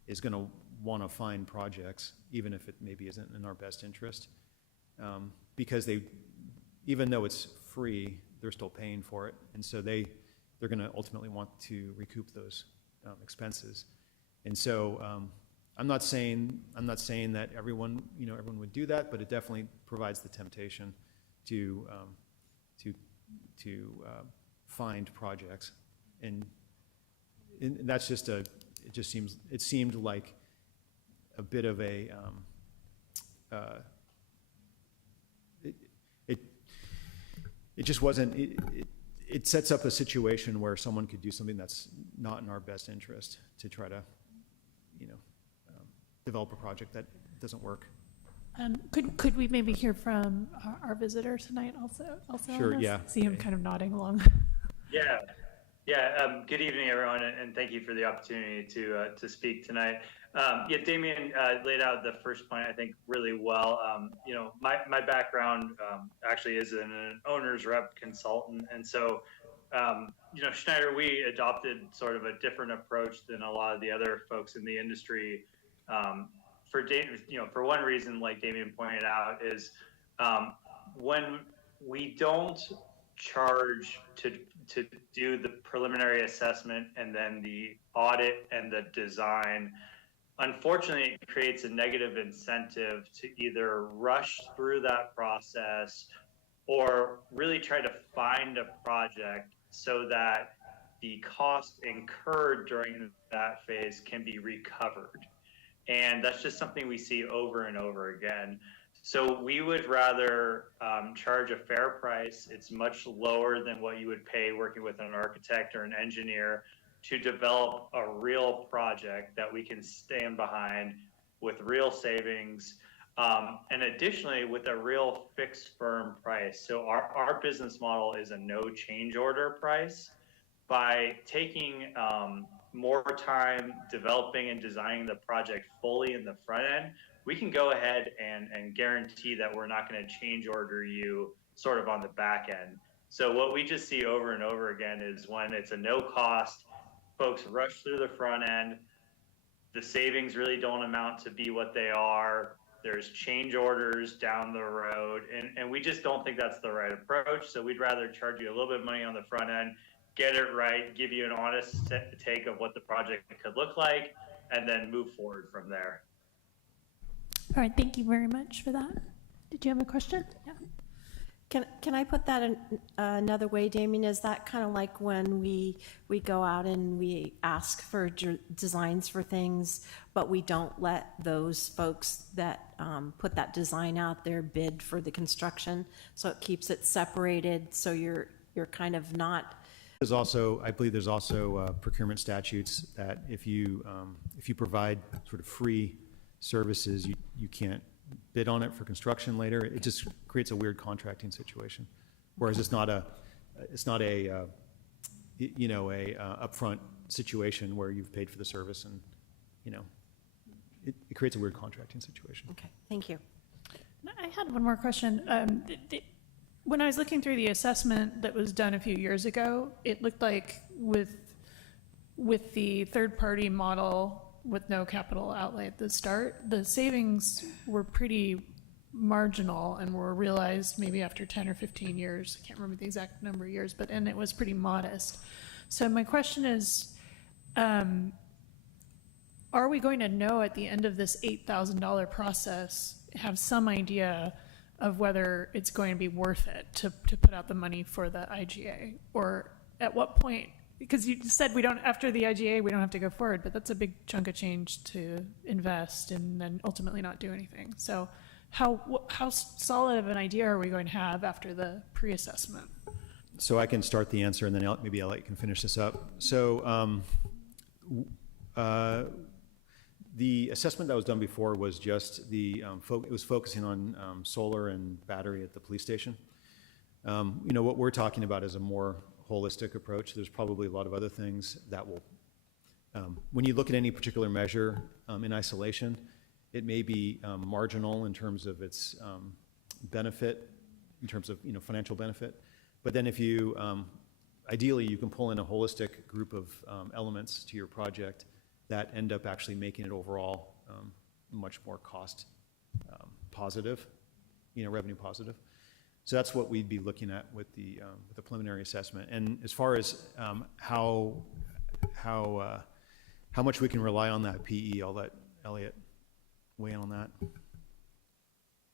is going to want to find projects, even if it maybe isn't in our best interest, because even though it's free, they're still paying for it, and so they're going to ultimately want to recoup those expenses. And so I'm not saying that everyone would do that, but it definitely provides the temptation to find projects, and that's just it seemed like a bit of a it just wasn't. It sets up a situation where someone could do something that's not in our best interest to try to, develop a project that doesn't work. Could we maybe hear from our visitor tonight also? Sure, on this? yeah. See him kind of nodding along. Yeah. Good evening, everyone, and thank you for the opportunity to speak tonight. Damien laid out the first point, I think, really well. My background actually is an owner's rep consultant, and so Schneider, we adopted sort of a different approach than a lot of the other folks in the industry. For one reason, like Damien pointed out, is when we don't charge to do the preliminary assessment and then the audit and the design, unfortunately, it creates a negative incentive to either rush through that process or really try to find a project so that the cost incurred during that phase can be recovered. And that's just something we see over and over again. So we would rather charge a fair price. It's much lower than what you would pay working with an architect or an engineer to develop a real project that we can stand behind with real savings. And additionally, with a real fixed firm price. So our business model is a no change order price. By taking more time developing and designing the project fully in the front end, we can go ahead and guarantee that we're not going to change order you sort of on the back end. So what we just see over and over again is when it's a no cost, folks rush through the front end, the savings really don't amount to be what they are. There's change orders down the road, and we just don't think that's the right approach. So we'd rather charge you a little bit of money on the front end, get it right, give you an honest take of what the project could look like, and then move forward from there. All right, thank you very much for that. Did you have a question? Yeah. Can I put that in another way, Damien? Is that kind of like when we go out and we ask for designs for things, but we don't let those folks that put that design out there bid for the construction? So it keeps it separated, so you're kind of not. There's also, I believe there's also procurement statutes that if you provide sort of free services, you can't bid on it for construction later. It just creates a weird contracting situation. Whereas it's not a upfront situation where you've paid for the service, and it creates a weird contracting situation. Okay, thank you. I had one more question. When I was looking through the assessment that was done a few years ago, it looked like with the third-party model with no capital outlay at the start, the savings were pretty marginal and were realized maybe after 10 or 15 years. I can't remember the exact number of years, and it was pretty modest. So my question is, are we going to know at the end of this $8,000 process, have some idea of whether it's going to be worth it to put out the money for the IGA? Or at what point, because you said after the IGA, we don't have to go forward, but that's a big chunk of change to invest and then ultimately not do anything. So how solid of an idea are we going to have after the pre-assessment? So I can start the answer, and then maybe Elliot can finish this up. So the assessment that was done before was just it was focusing on solar and battery at the police station. What we're talking about is a more holistic approach. There's probably a lot of other things that will, when you look at any particular measure in isolation, it may be marginal in terms of its benefit, in terms of financial benefit. But then if you, ideally, you can pull in a holistic group of elements to your project that end up actually making it overall much more cost positive, revenue positive. So that's what we'd be looking at with the preliminary assessment. And as far as how much we can rely on that PE, I'll let Elliot weigh in on that.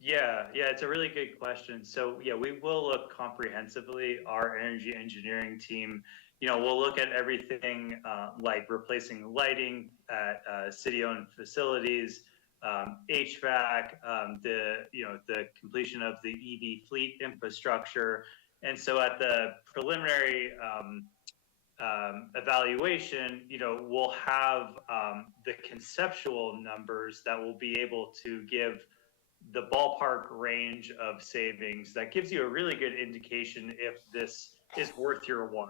Yeah, it's a really good question. So yeah, we will look comprehensively. Our energy engineering team, we'll look at everything like replacing lighting at city-owned facilities, HVAC, the completion of the EV fleet infrastructure. And so at the preliminary evaluation, we'll have the conceptual numbers that will be able to give the ballpark range of savings. That gives you a really good indication if this is worth your while.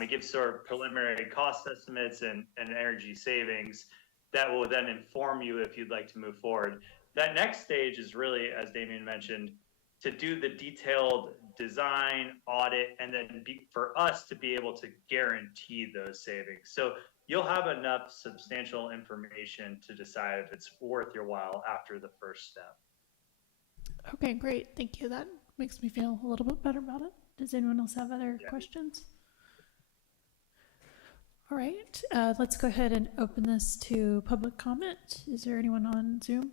It gives sort of preliminary cost estimates and energy savings that will then inform you if you'd like to move forward. That next stage is really, as Damien mentioned, to do the detailed design, audit, and then for us to be able to guarantee those savings. So you'll have enough substantial information to decide if it's worth your while after the first step. Okay, great. Thank you. That makes me feel a little bit better about it. Does anyone else have other questions? All right, let's go ahead and open this to public comment. Is there anyone on Zoom?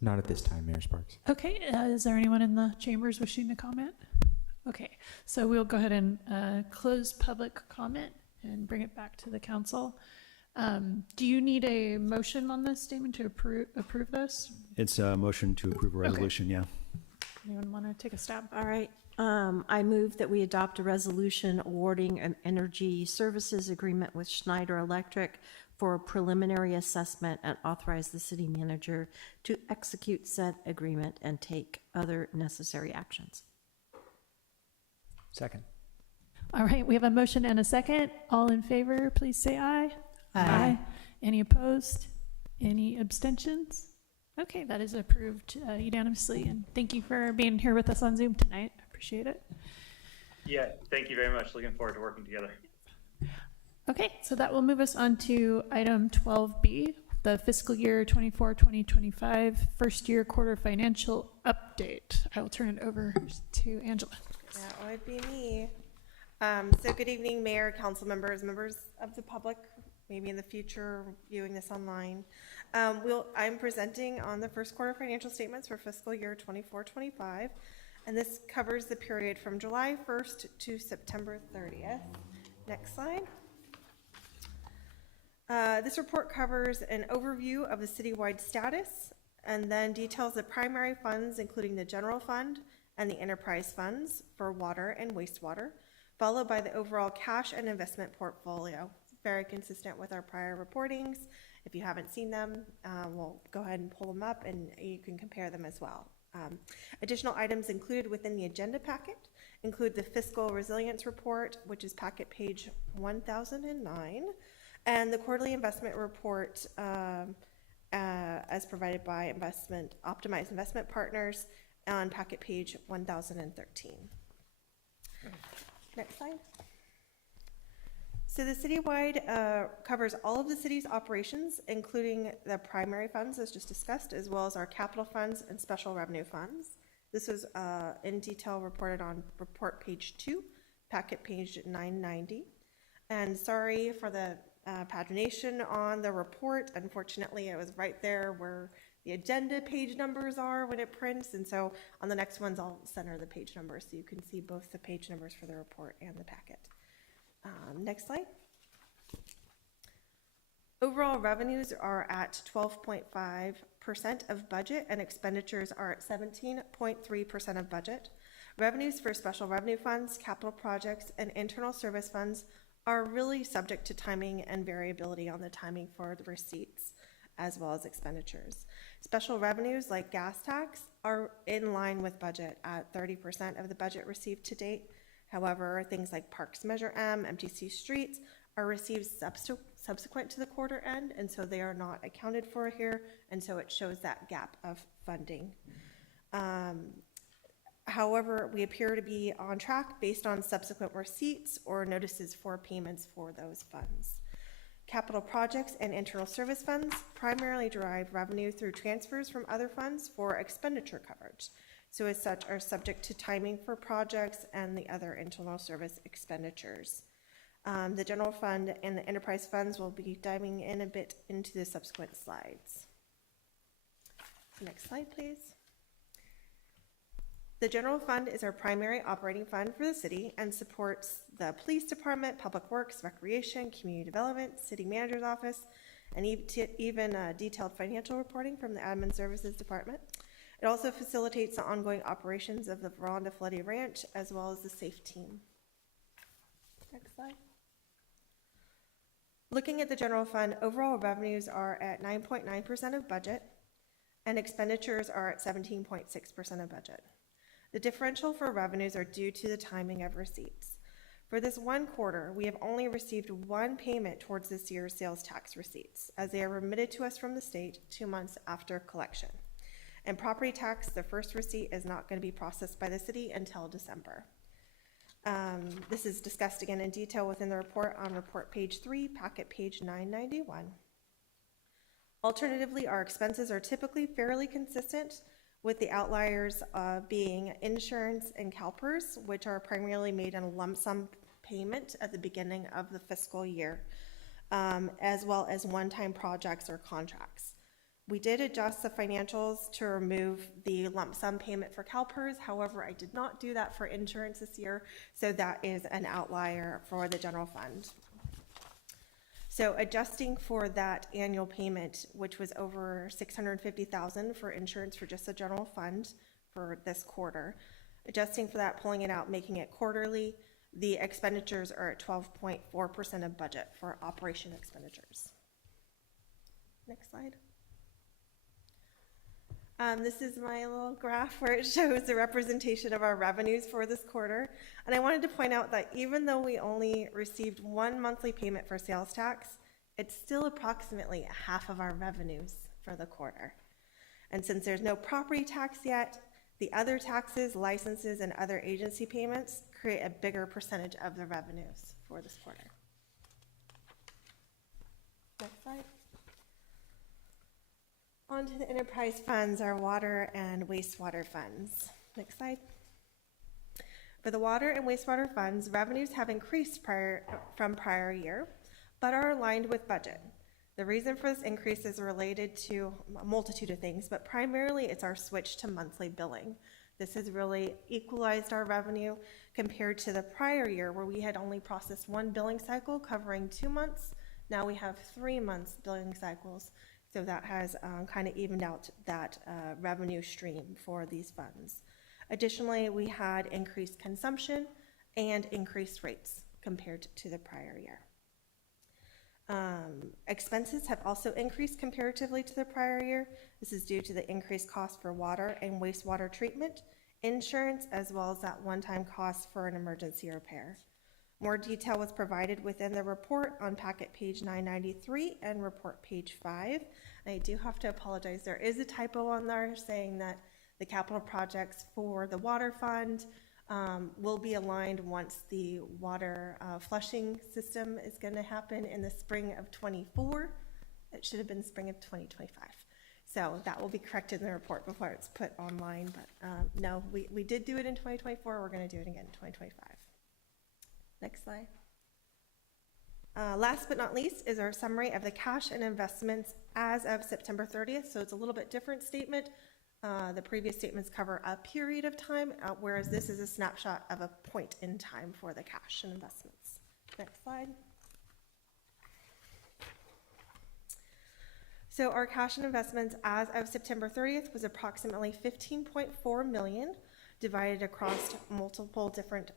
Not at this time, Mayor Sparks. Okay, is there anyone in the chambers wishing to comment? Okay, so we'll go ahead and close public comment and bring it back to the council. Do you need a motion on this statement to approve this? It's a motion to approve a resolution, okay. Yeah. Anyone want to take a stab? All right. I move that we adopt a resolution awarding an energy services agreement with Schneider Electric for a preliminary assessment and authorize the city manager to execute said agreement and take other necessary actions. Second. All right, we have a motion and a second. All in favor, please say aye. Aye. Any opposed? Any abstentions? Okay, that is approved unanimously, and thank you for being here with us on Zoom tonight. I appreciate it. Yeah, thank you very much. Looking forward to working together. Okay, so that will move us on to item 12B, the fiscal year 24-2025 first year quarter financial update. I will turn it over to Angela. That would be me. So good evening, Mayor, council members, members of the public, maybe in the future viewing this online. I'm presenting on the first quarter financial statements for fiscal year 24-25. And this covers the period from July 1st to September 30th. Next slide. This report covers an overview of the citywide status and then details the primary funds, including the general fund and the enterprise funds for water and wastewater, followed by the overall cash and investment portfolio. Very consistent with our prior reportings. If you haven't seen them, we'll go ahead and pull them up and you can compare them as well. Additional items included within the agenda packet include the fiscal resilience report, which is packet page 1009, and the quarterly investment report as provided by Optimized Investment Partners on packet page 1013. Next slide. So the citywide covers all of the city's operations, including the primary funds as just discussed, as well as our capital funds and special revenue funds. This was in detail reported on report page 2, packet page 990. And sorry for the pagination on the report. Unfortunately, it was right there where the agenda page numbers are when it prints. And so on the next ones, I'll center the page numbers so you can see both the page numbers for the report and the packet. Next slide. Overall revenues are at 12.5% of budget and expenditures are at 17.3% of budget. Revenues for special revenue funds, capital projects, and internal service funds are really subject to timing and variability on the timing for the receipts as well as expenditures. Special revenues like gas tax are in line with budget at 30% of the budget received to date. However, things like Parks Measure M, MTC Streets are received subsequent to the quarter end, and so they are not accounted for here, and so it shows that gap of funding. However, we appear to be on track based on subsequent receipts or notices for payments for those funds. Capital projects and internal service funds primarily derive revenue through transfers from other funds for expenditure coverage. So as such are subject to timing for projects and the other internal service expenditures. The general fund and the enterprise funds will be diving in a bit into the subsequent slides. Next slide, please. The general fund is our primary operating fund for the city and supports the police department, public works, recreation, community development, city manager's office, and even detailed financial reporting from the admin services department. It also facilitates the ongoing operations of the Veranda Floody Ranch as well as the SAFE team. Next slide. Looking at the general fund, overall revenues are at 9.9% of budget and expenditures are at 17.6% of budget. The differential for revenues are due to the timing of receipts. For this one quarter, we have only received one payment towards this year's sales tax receipts, as they are remitted to us from the state 2 months after collection. And property tax, the first receipt is not going to be processed by the city until December. This is discussed again in detail within the report on report page 3, packet page 991. Alternatively, our expenses are typically fairly consistent, with the outliers being insurance and CalPERS, which are primarily made in a lump sum payment at the beginning of the fiscal year, as well as one-time projects or contracts. We did adjust the financials to remove the lump sum payment for CalPERS. However, I did not do that for insurance this year, so that is an outlier for the general fund. So adjusting for that annual payment, which was over $650,000 for insurance for just the general fund for this quarter, adjusting for that, pulling it out, making it quarterly, the expenditures are at 12.4% of budget for operation expenditures. Next slide. This is my little graph where it shows the representation of our revenues for this quarter. And I wanted to point out that even though we only received one monthly payment for sales tax, it's still approximately half of our revenues for the quarter. And since there's no property tax yet, the other taxes, licenses, and other agency payments create a bigger percentage of the revenues for this quarter. Next slide. On to the enterprise funds, our water and wastewater funds. Next slide. For the water and wastewater funds, revenues have increased from prior year, but are aligned with budget. The reason for this increase is related to a multitude of things, but primarily it's our switch to monthly billing. This has really equalized our revenue compared to the prior year where we had only processed one billing cycle covering 2 months. Now we have 3 months billing cycles. So that has kind of evened out that revenue stream for these funds. Additionally, we had increased consumption and increased rates compared to the prior year. Expenses have also increased comparatively to the prior year. This is due to the increased cost for water and wastewater treatment, insurance, as well as that one-time cost for an emergency repair. More detail was provided within the report on packet page 993 and report page 5. And I do have to apologize. There is a typo on there saying that the capital projects for the water fund will be aligned once the water flushing system is going to happen in the spring of 24. It should have been spring of 2025. So that will be corrected in the report before it's put online. But no, we did do it in 2024. We're going to do it again in 2025. Next slide. Last but not least is our summary of the cash and investments as of September 30th. So it's a little bit different statement. The previous statements cover a period of time, whereas this is a snapshot of a point in time for the cash and investments. Next slide. So our cash and investments as of September 30th was approximately $15.4 million, divided across multiple different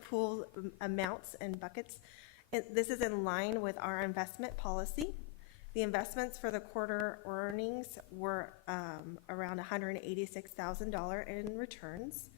pool amounts and buckets. This is in line with our investment policy. The investments for the quarter earnings were around $186,000 in returns.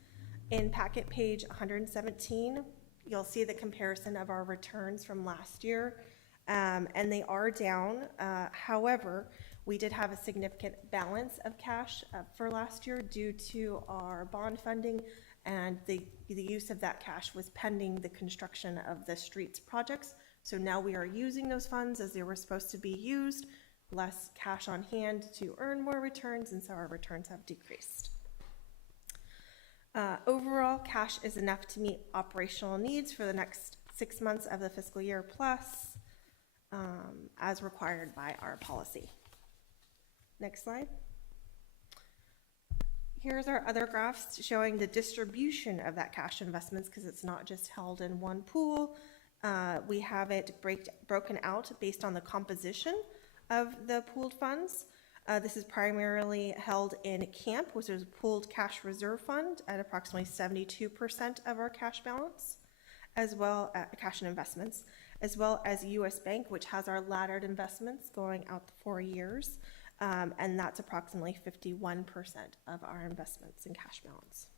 In packet page 117, you'll see the comparison of our returns from last year, and they are down. However, we did have a significant balance of cash for last year due to our bond funding, and the use of that cash was pending the construction of the streets projects. So now we are using those funds as they were supposed to be used, less cash on hand to earn more returns, and so our returns have decreased. Overall, cash is enough to meet operational needs for the next 6 months of the fiscal year plus, as required by our policy. Next slide. Here's our other graphs showing the distribution of that cash investments, because it's not just held in one pool. We have it broken out based on the composition of the pooled funds. This is primarily held in CAMP, which is a pooled cash reserve fund at approximately 72% of our cash balance, as well as cash and investments, as well as US Bank, which has our laddered investments going out 4 years. And that's approximately 51% of our investments in cash balance.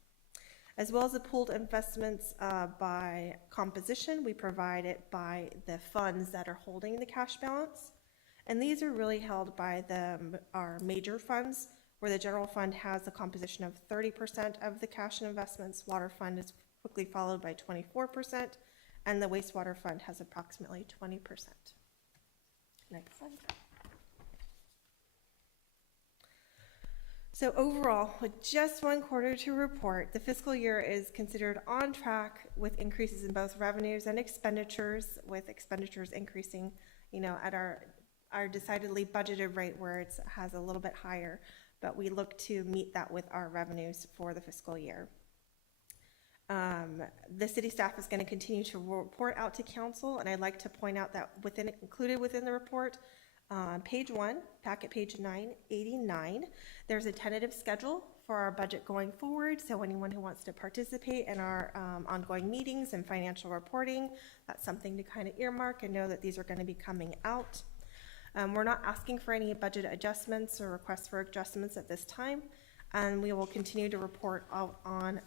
As well as the pooled investments by composition, we provide it by the funds that are holding the cash balance. And these are really held by our major funds, where the general fund has a composition of 30% of the cash and investments. Water fund is quickly followed by 24%, and the wastewater fund has approximately 20%. Next slide. So overall, with just 1 quarter to report, the fiscal year is considered on track with increases in both revenues and expenditures, with expenditures increasing, at our decidedly budgeted rate, where it has a little bit higher, but we look to meet that with our revenues for the fiscal year. The city staff is going to continue to report out to council, and I'd like to point out that included within the report, page 1, packet page 989, there's a tentative schedule for our budget going forward. So anyone who wants to participate in our ongoing meetings and financial reporting, that's something to kind of earmark and know that these are going to be coming out. We're not asking for any budget adjustments or requests for adjustments at this time, and we will continue to report out on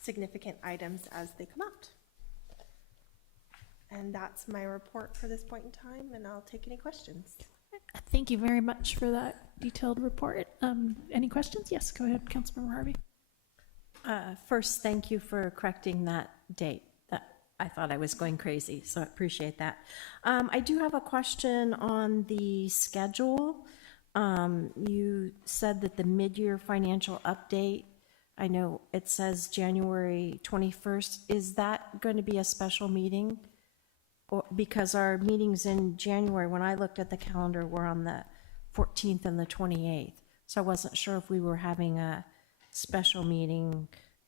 significant items as they come out. And that's my report for this point in time, and I'll take any questions. Thank you very much for that detailed report. Any questions? Yes, go ahead, Councilmember Harvey. First, thank you for correcting that date. I thought I was going crazy, so I appreciate that. I do have a question on the schedule. You said that the mid-year financial update, I know it says January 21st. Is that going to be a special meeting? Because our meetings in January, when I looked at the calendar, were on the 14th and the 28th. So I wasn't sure if we were having a special meeting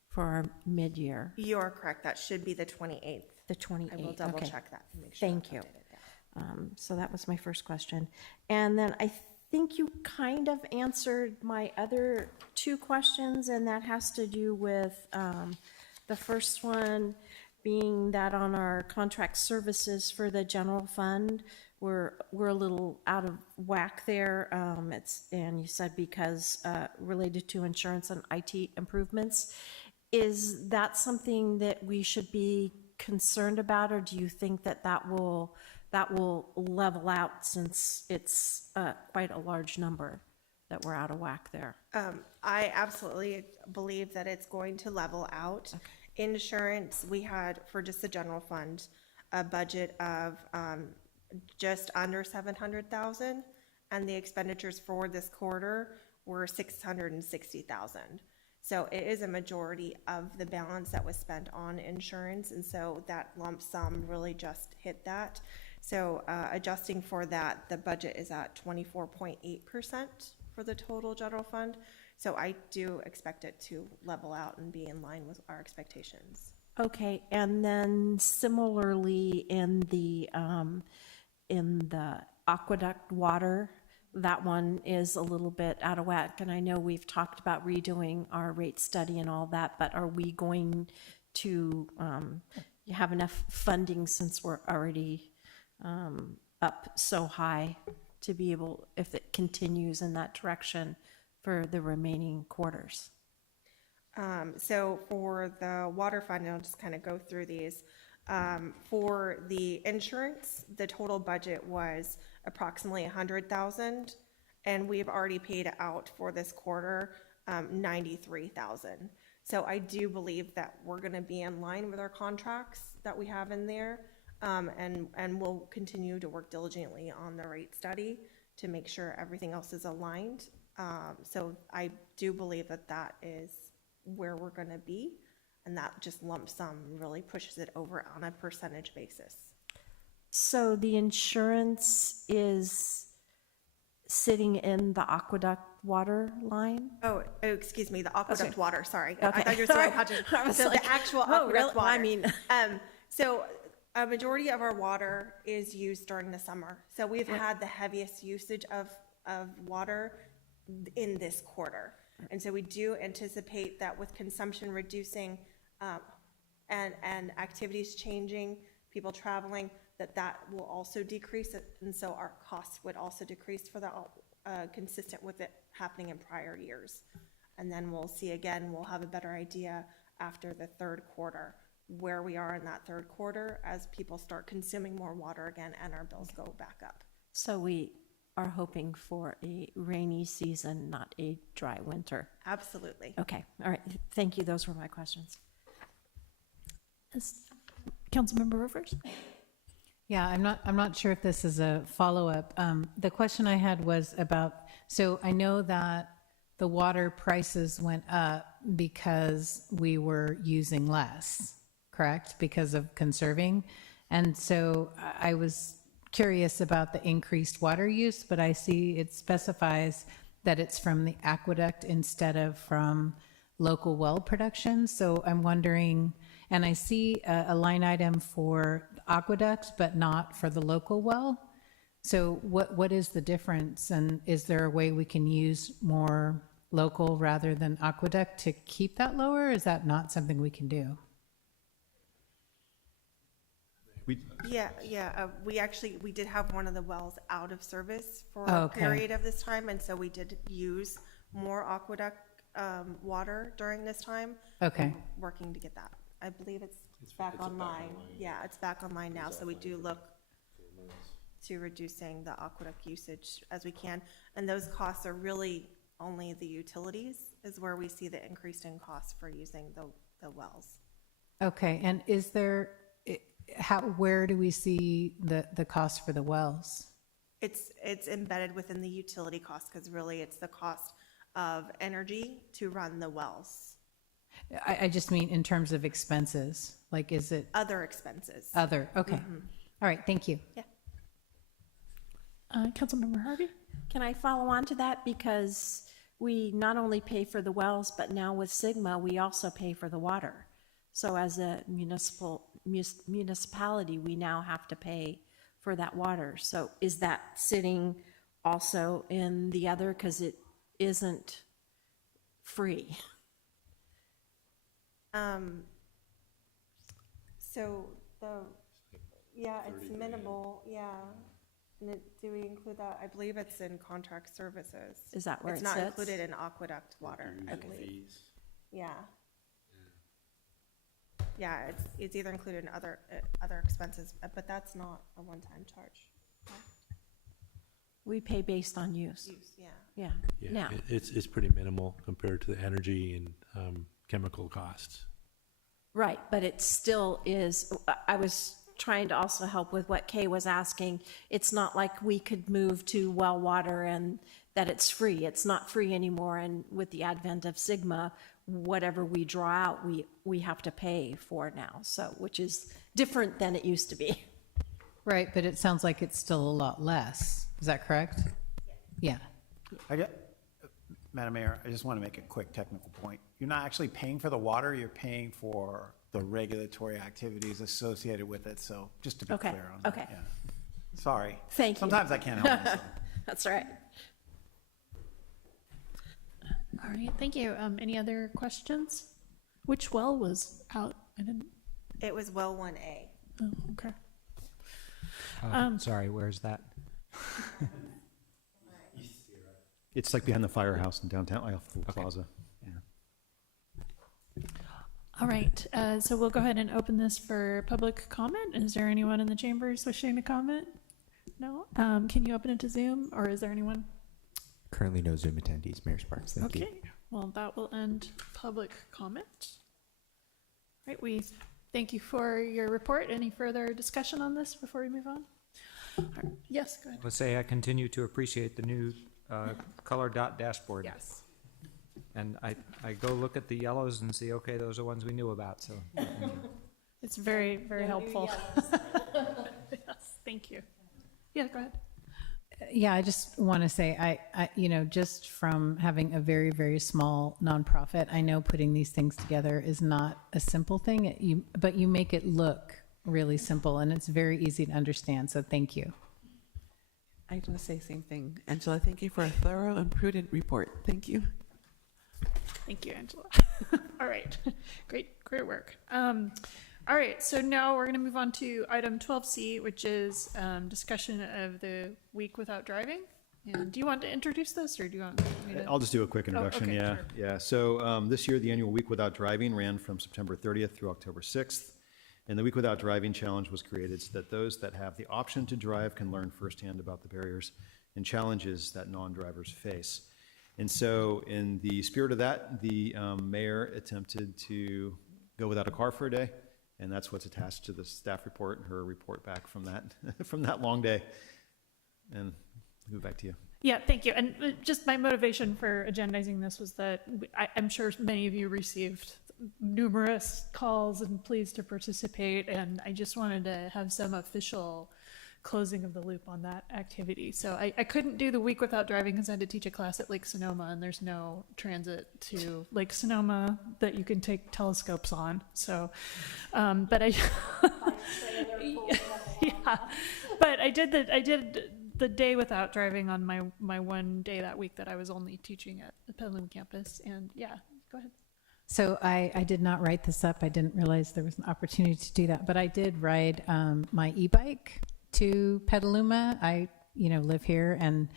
for our mid-year, You're correct. That should be the 28th. the 28th. I will Okay. double check that and make sure. Thank I've you. updated that. So that was my first question. And then I think you kind of answered my other two questions, and that has to do with the first one being that on our contract services for the general fund, we're a little out of whack there. And you said because related to insurance and IT improvements. Is that something that we should be concerned about, or do you think that that will level out since it's quite a large number that we're out of whack there? I absolutely believe that it's going to level out. Insurance, we had for just the general fund, a budget of just under 700,000, and the expenditures for this quarter were 660,000. So it is a majority of the balance that was spent on insurance, and so that lump sum really just hit that. So adjusting for that, the budget is at 24.8% for the total general fund. So I do expect it to level out and be in line with our expectations. Okay, and then similarly in the aqueduct water, that one is a little bit out of whack. And I know we've talked about redoing our rate study and all that, but are we going to have enough funding since we're already up so high to be able, if it continues in that direction, for the remaining quarters? So for the water fund, I'll just kind of go through these. For the insurance, the total budget was approximately 100,000, and we've already paid out for this quarter 93,000. So I do believe that we're going to be in line with our contracts that we have in there, and we'll continue to work diligently on the rate study to make sure everything else is aligned. So I do believe that that is where we're going to be, and that just lump sum really pushes it over on a percentage basis. So the insurance is sitting in the aqueduct water line? Oh, excuse me, the aqueduct Okay. water, sorry. Okay. I thought you were saying I was so like, the actual oh, aqueduct really? water. I mean- So a majority of our water is used during the summer. So we've had the heaviest usage of water in this quarter. And so we do anticipate that with consumption reducing and activities changing, people traveling, that will also decrease. And so our costs would also decrease for that, consistent with it happening in prior years. And then we'll see again, we'll have a better idea after the third quarter where we are in that third quarter as people start consuming more water again and our bills go back up. So we are hoping for a rainy season, not a dry winter. Absolutely. Okay, all right, thank you, those were my questions. Councilmember Rivers? Yeah, I'm not sure if this is a follow-up. The question I had was about, so I know that the water prices went up because we were using less, correct? Because of conserving. And so I was curious about the increased water use, but I see it specifies that it's from the aqueduct instead of from local well production. So I'm wondering, and I see a line item for aqueduct, but not for the local well. So what is the difference? And is there a way we can use more local rather than aqueduct to keep that lower? Is that not something we can do? Yeah. We did have one of the wells out of service for Oh, a okay. period of this time, and so we did use more aqueduct water during this time. Okay. And working to get that. I believe it's back online. Yeah, it's back online now, so we do look to reducing the aqueduct usage as we can. And those costs are really only the utilities is where we see the increase in costs for using the wells. Okay, and is there, where do we see the cost for the wells? It's embedded within the utility cost because really it's the cost of energy to run the wells. I just mean in terms of expenses, like is it? Other expenses. Other, okay. Mhm. All right, thank you. Yeah. Councilmember Harvey? Can I follow on to that? Because we not only pay for the wells, but now with Sigma, we also pay for the water. So as a municipality, we now have to pay for that water. So is that sitting also in the other, because it isn't free? So it's minimal, yeah. And do we include that? I believe it's in contract services. Is that where it's it not sits? included in aqueduct water, I believe. Yeah. Yeah, it's either included in other expenses, but that's not a one-time charge. We pay based on use. Yeah. Yeah. Now, It's pretty minimal compared to the energy and chemical costs. right, but it still is, I was trying to also help with what Kay was asking. It's not like we could move to well water and that it's free. It's not free anymore. And with the advent of Sigma, whatever we draw out, we have to pay for now. So, which is different than it used to be. Right, but it sounds like it's still a lot less. Is that correct? Yeah. Madam Mayor, I just want to make a quick technical point. You're not actually paying for the water, you're paying for the regulatory activities associated with it. So just to be Okay, clear on that. okay. Yeah. Sorry. Thank you. Sometimes I can't help myself. That's right. All right, thank you. Any other questions? Which well was out? I didn't. It was well 1A. Oh, okay. Sorry, where's that? It's like behind the firehouse in downtown, like off the plaza. Yeah. All right, so we'll go ahead and open this for public comment. Is there anyone in the chambers wishing to comment? No? Can you open it to Zoom, or is there anyone? Currently no Zoom attendees, Mayor Sparks. Thank you. Okay, well, that will end public comment. Right, we thank you for your report. Any further discussion on this before we move on? All right, yes, go ahead. Let's say I continue to appreciate the new color dot dashboard. Yes. And I go look at the yellows and see, okay, those are ones we knew about, so. It's very, very helpful. Yes, thank you. Yeah, go ahead. Yeah, I just want to say, I just from having a very, very small nonprofit, I know putting these things together is not a simple thing, but you make it look really simple, and it's very easy to understand, so thank you. I want to say the same thing. Angela, thank you for a thorough and prudent report. Thank you. Thank you, Angela. All right, great work. All right, so now we're going to move on to item 12C, which is discussion of the week without driving. And do you want to introduce this, or do you want me to? I'll just do a quick introduction. okay, Yeah, sure. yeah. So this year, the annual Week Without Driving ran from September 30th through October 6th. And the Week Without Driving Challenge was created so that those that have the option to drive can learn firsthand about the barriers and challenges that non-drivers face. And so in the spirit of that, the mayor attempted to go without a car for a day. And that's what's attached to the staff report and her report back from that, from that long day. And I'll go back to you. Yeah, thank you. And just my motivation for agendizing this was that I'm sure many of you received numerous calls and pleas to participate, and I just wanted to have some official closing of the loop on that activity. So I couldn't do the week without driving because I had to teach a class at Lake Sonoma, and there's no transit to Lake Sonoma that you can take telescopes on. So, but I, yeah, but I did the day without driving on my one day that week that I was only teaching at the Petaluma campus. And yeah, go ahead. So I did not write this up. I didn't realize there was an opportunity to do that, but I did ride my e-bike to Petaluma. I, live here, and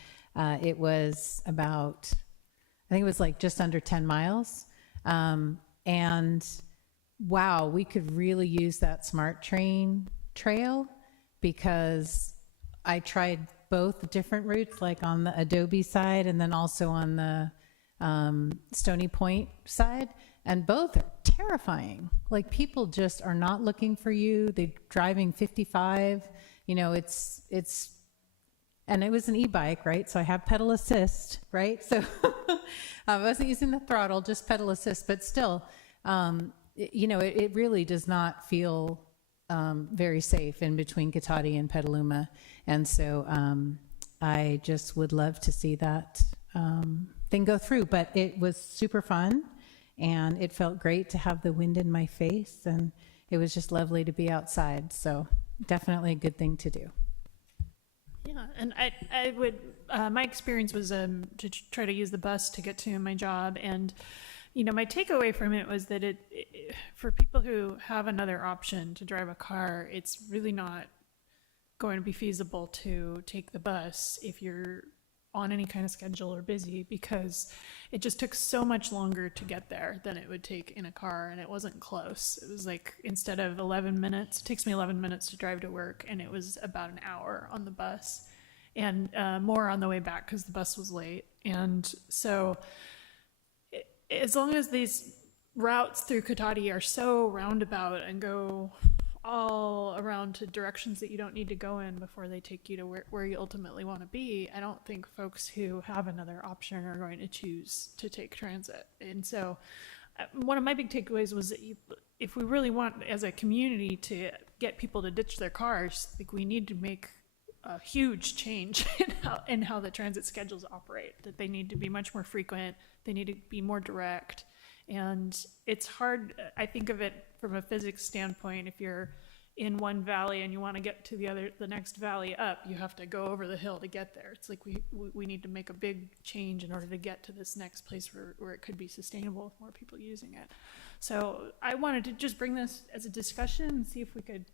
it was about, I think it was like just under 10 miles. And wow, we could really use that Smart Train trail, because I tried both different routes, like on the Adobe side and then also on the Stony Point side. And both are terrifying. Like, people just are not looking for you. They're driving 55. And it was an e-bike, right? So I have pedal assist, right? So I wasn't using the throttle, just pedal assist. But still, it really does not feel very safe in between Cotati and Petaluma. And so I just would love to see that thing go through. But it was super fun, and it felt great to have the wind in my face, and it was just lovely to be outside. So definitely a good thing to do. Yeah, and I would, my experience was to try to use the bus to get to my job, and my takeaway from it was that for people who have another option to drive a car, it's really not going to be feasible to take the bus if you're on any kind of schedule or busy, because it just took so much longer to get there than it would take in a car, and it wasn't close. It was like, instead of 11 minutes, it takes me 11 minutes to drive to work, and it was about an hour on the bus, and more on the way back because the bus was late. And so as long as these routes through Cotati are so roundabout and go all around to directions that you don't need to go in before they take you to where you ultimately want to be, I don't think folks who have another option are going to choose to take transit. And so one of my big takeaways was that if we really want as a community to get people to ditch their cars, like, we need to make a huge change in how the transit schedules operate, that they need to be much more frequent, they need to be more direct. And it's hard, I think of it from a physics standpoint. If you're in one valley and you want to get to the next valley up, you have to go over the hill to get there. It's like we need to make a big change in order to get to this next place where it could be sustainable with more people using it. So I wanted to just bring this as a discussion and see if we could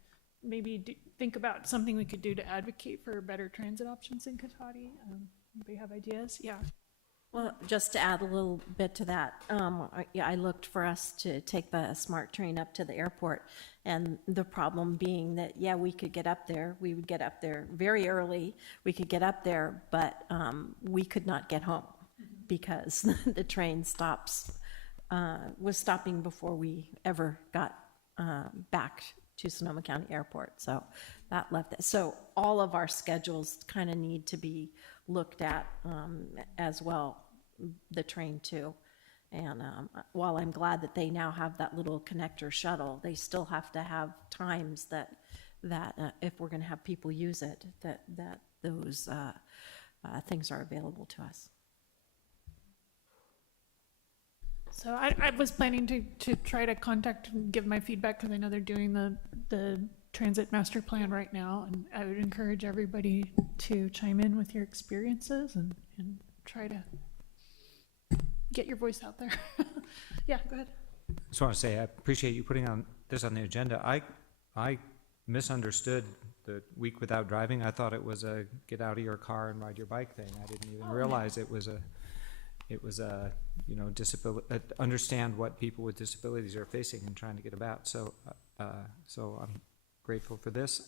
maybe think about something we could do to advocate for better transit options in Cotati. Anybody have ideas? Yeah. Well, just to add a little bit to that, I looked for us to take the SMART train up to the airport, and the problem being that, we could get up there. We would get up there very early. We could get up there, but we could not get home because the train was stopping before we ever got back to Sonoma County Airport. So that left it. So all of our schedules kind of need to be looked at as well, the train too. And while I'm glad that they now have that little connector shuttle, they still have to have times that if we're going to have people use it, that those things are available to us. So I was planning to try to contact and give my feedback, because I know they're doing the transit master plan right now, and I would encourage everybody to chime in with your experiences and try to get your voice out there. Yeah, go ahead. Just want to say I appreciate you putting this on the agenda. I misunderstood the week without driving. I thought it was a get out of your car and ride your bike thing. I didn't even realize it was a disability, understand what people with disabilities are facing and trying to get about. So I'm grateful for this.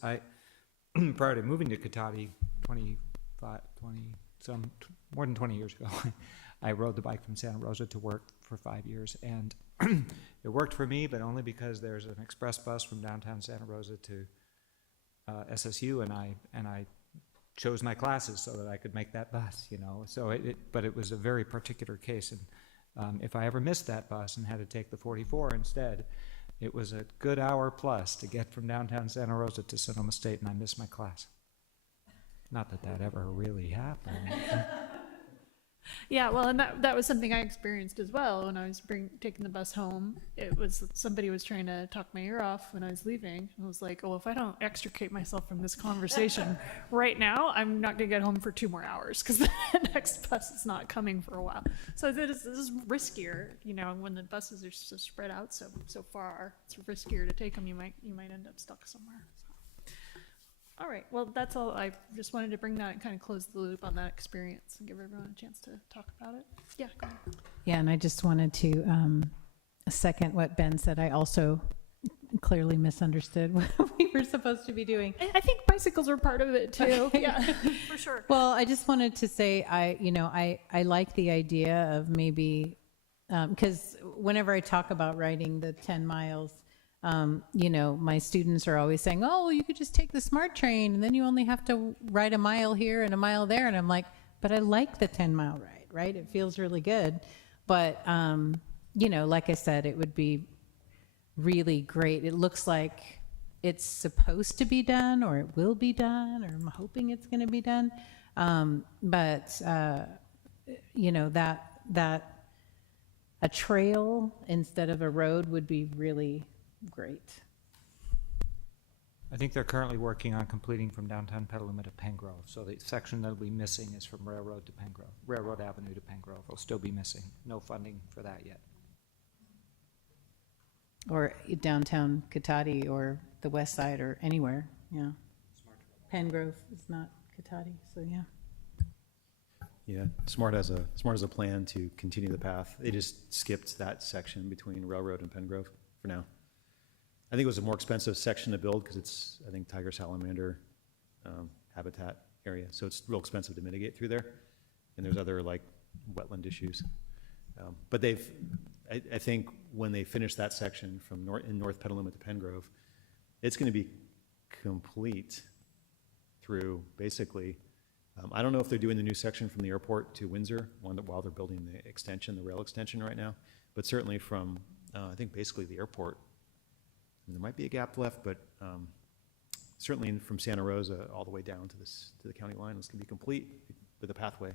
Prior to moving to Cotati more than 20 years ago, I rode the bike from Santa Rosa to work for 5 years, and it worked for me, but only because there's an express bus from downtown Santa Rosa to SSU, and I chose my classes so that I could make that bus, So but it was a very particular case, and if I ever missed that bus and had to take the 44 instead, it was a good hour plus to get from downtown Santa Rosa to Sonoma State, and I missed my class. Not that ever really happened. Yeah, well, and that was something I experienced as well when I was taking the bus home. It was somebody was trying to talk my ear off when I was leaving. I was like, if I don't extricate myself from this conversation right now, I'm not going to get home for 2 more hours, because the next bus is not coming for a while. So this is riskier, when the buses are so spread out so far. It's riskier to take them. You might end up stuck somewhere. So. All right, well, that's all. I just wanted to bring that and kind of close the loop on that experience and give everyone a chance to talk about it. Yeah, go ahead. Yeah, and I just wanted to second what Ben said. I also clearly misunderstood what we were supposed to be doing. I think bicycles were part of it too. Okay. Yeah, for sure. Well, I just wanted to say I like the idea of maybe because whenever I talk about riding the 10 miles, my students are always saying, you could just take the SMART train and then you only have to ride a mile here and a mile there. And I'm like, but I like the 10-mile ride, right? It feels really good. But, like I said, it would be really great. It looks like it's supposed to be done, or it will be done, or I'm hoping it's going to be done. that a trail instead of a road would be really great. I think they're currently working on completing from downtown Petaluma to Pengrove. So the section that'll be missing is from Railroad to Pengrove, Railroad Avenue to Pengrove. Will still be missing. No funding for that yet. Or downtown Cotati or the west side or anywhere, yeah. Pengrove is not Cotati, so yeah. Yeah, Smart has a plan to continue the path. They just skipped that section between Railroad and Pengrove for now. I think it was a more expensive section to build because it's, I think, tiger salamander habitat area. So it's real expensive to mitigate through there. And there's other like wetland issues. But I think when they finish that section from North Petaluma to Pengrove, it's going to be complete through basically, I don't know if they're doing the new section from the airport to Windsor while they're building the extension, the rail extension right now, but certainly from, I think basically the airport. And there might be a gap left, but certainly from Santa Rosa all the way down to the county line, it's going to be complete with a pathway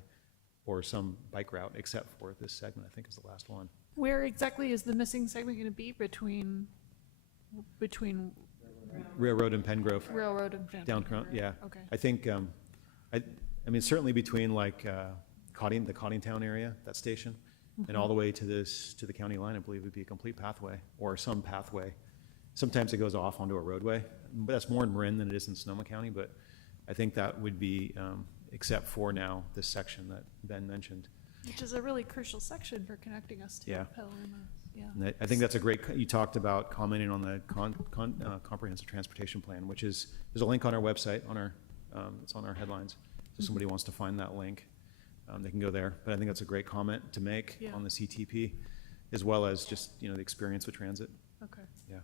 or some bike route, except for this segment, I think is the last one. Where exactly is the missing segment going to be between Railroad and Pengrove. Railroad and Pengrove? Down, yeah. Okay. I think, I mean, certainly between like the Coddingtown area, that station, and all the way to the county line, I believe would be a complete pathway or some pathway. Sometimes it goes off onto a roadway, but that's more in Marin than it is in Sonoma County, but I think that would be, except for now, this section that Ben mentioned. Which is a really crucial section for connecting us to Yeah. Petaluma. Yeah. And I think that's a great, you talked about commenting on the comprehensive transportation plan, which is, there's a link on our website, it's on our headlines. So somebody wants to find that link, they can go there. But I think that's a great comment to make on the CTP, as well as just, the experience with transit. Okay. Yeah.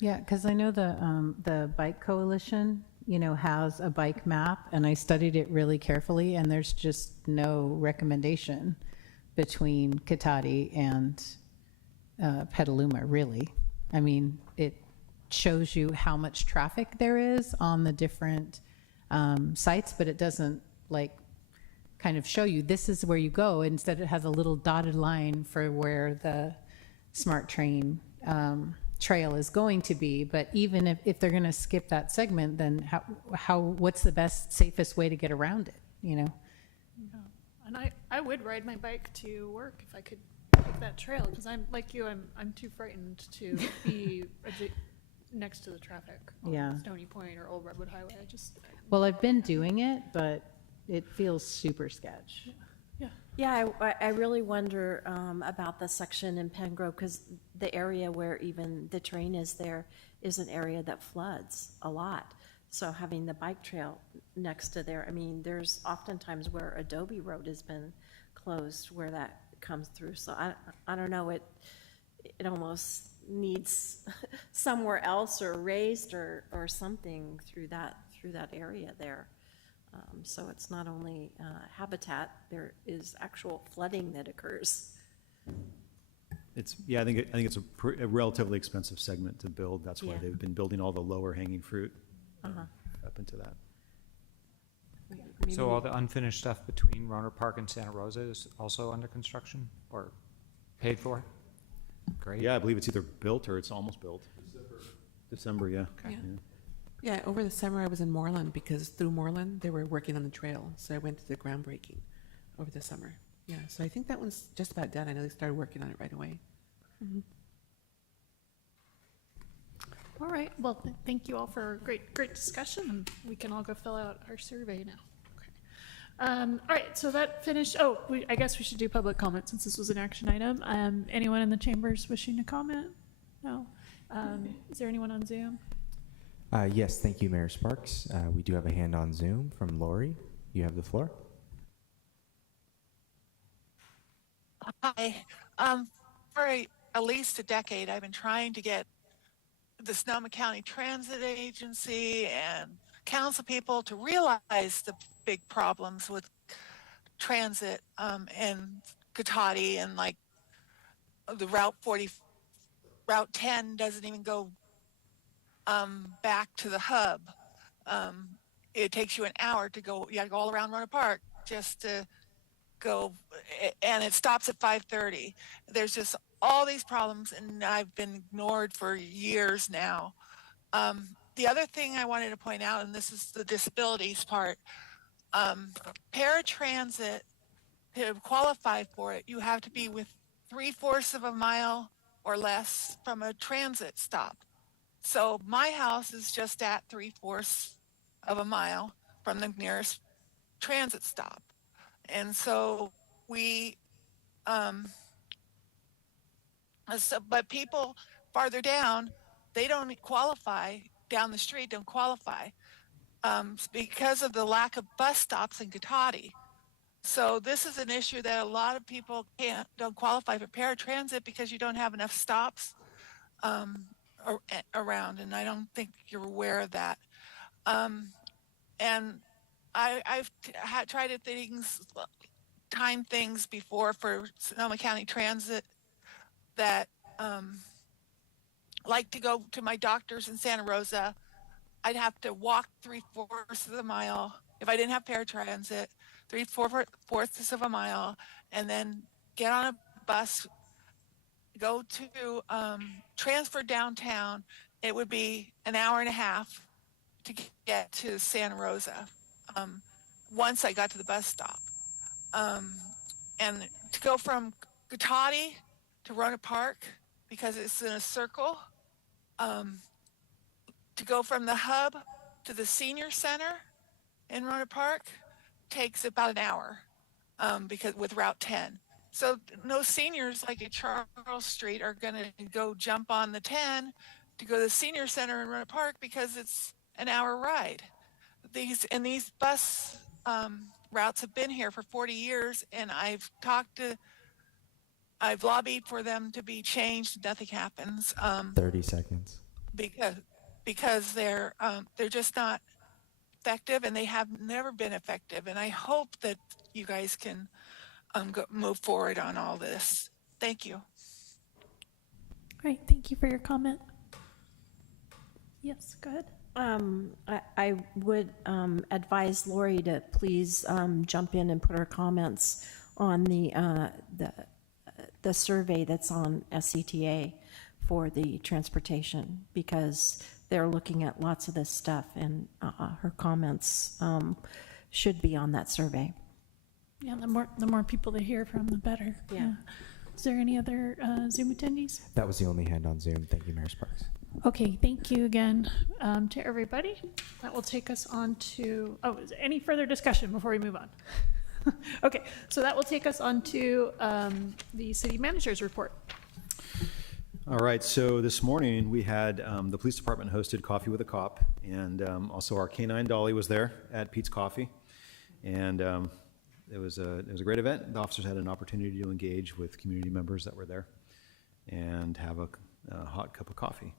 Yeah, because I know the Bike Coalition, has a bike map, and I studied it really carefully, and there's just no recommendation between Cotati and Petaluma, really. I mean, it shows you how much traffic there is on the different sites, but it doesn't kind of show you this is where you go. Instead, it has a little dotted line for where the Smart Train trail is going to be. But even if they're going to skip that segment, then what's the best, safest way to get around it? Yeah. And I would ride my bike to work if I could take that trail, because I'm like you, I'm too frightened to be next to the traffic on Stony Point or Old Redwood Highway. Well, I've been doing it, but it feels super sketch. Yeah, I really wonder about the section in Pengrove, because the area where even the train is there is an area that floods a lot. So having the bike trail next to there, I mean, there's oftentimes where Adobe Road has been closed where that comes through. So I don't know, it almost needs somewhere else or raised or something through that area there. So it's not only habitat, there is actual flooding that occurs. I think it's a relatively expensive segment to build. That's why they've been building all the lower hanging fruit up into that. So all the unfinished stuff between Rohnert Park and Santa Rosa is also under construction or paid for? Great. Yeah, I believe it's either built or it's almost built. December, yeah. Okay. Yeah, over the summer I was in Moreland because through Moreland they were working on the trail. So I went to the groundbreaking over the summer. Yeah, so I think that one's just about done. I know they started working on it right away. Mm-hmm. All right. Well, thank you all for a great discussion, and we can all go fill out our survey now. Okay. All right. So that finished. Oh, I guess we should do public comment since this was an action item. Anyone in the chambers wishing to comment? No. Is there anyone on Zoom? Yes, thank you, Mayor Sparks. We do have a hand on Zoom from Lori. You have the floor. Hi. For at least a decade, I've been trying to get the Sonoma County Transit Agency and council people to realize the big problems with transit in Cotati, and like the Route 10 doesn't even go back to the hub. It takes you an hour to go. You got to go all around Rohnert Park just to go, and it stops at 5:30. There's just all these problems, and I've been ignored for years now. The other thing I wanted to point out, and this is the disabilities part, paratransit, to qualify for it, you have to be with 3/4 of a mile or less from a transit stop. So my house is just at 3/4 of a mile from the nearest transit stop. And so but people farther down, they don't qualify, down the street don't qualify, because of the lack of bus stops in Cotati. So this is an issue that a lot of people don't qualify for paratransit because you don't have enough stops around, and I don't think you're aware of that. And I've tried time things before for Sonoma County Transit that like to go to my doctor's in Santa Rosa. I'd have to walk 3/4 of the mile if I didn't have paratransit, 3/4 of a mile, and then get on a bus, go to transfer downtown. It would be an hour and a half to get to Santa Rosa once I got to the bus stop. And to go from Cotati to Rohnert Park, because it's in a circle, to go from the hub to the senior center in Rohnert Park takes about an hour because with Route 10. So no seniors like at Charles Street are going to go jump on the 10 to go to the senior center in Rohnert Park because it's an hour ride. These bus routes have been here for 40 years, and I've lobbied for them to be changed. Nothing happens. 30 seconds. Because they're just not effective, and they have never been effective. And I hope that you guys can move forward on all this. Thank you. Great, thank you for your comment. Yes, go ahead. I would advise Lori to please jump in and put her comments on the survey that's on SCTA for the transportation, because they're looking at lots of this stuff, and her comments should be on that survey. Yeah, the more people to hear from, the better. Yeah. Is there any other Zoom attendees? That was the only hand on Zoom. Thank you, Mayor Sparks. Okay, thank you again to everybody. That will take us on to, is there any further discussion before we move on? Okay, so that will take us on to the city manager's report. All right, so this morning we had the police department hosted Coffee with a Cop, and also our canine Dolly was there at Pete's Coffee, and it was a great event. The officers had an opportunity to engage with community members that were there and have a hot cup of coffee.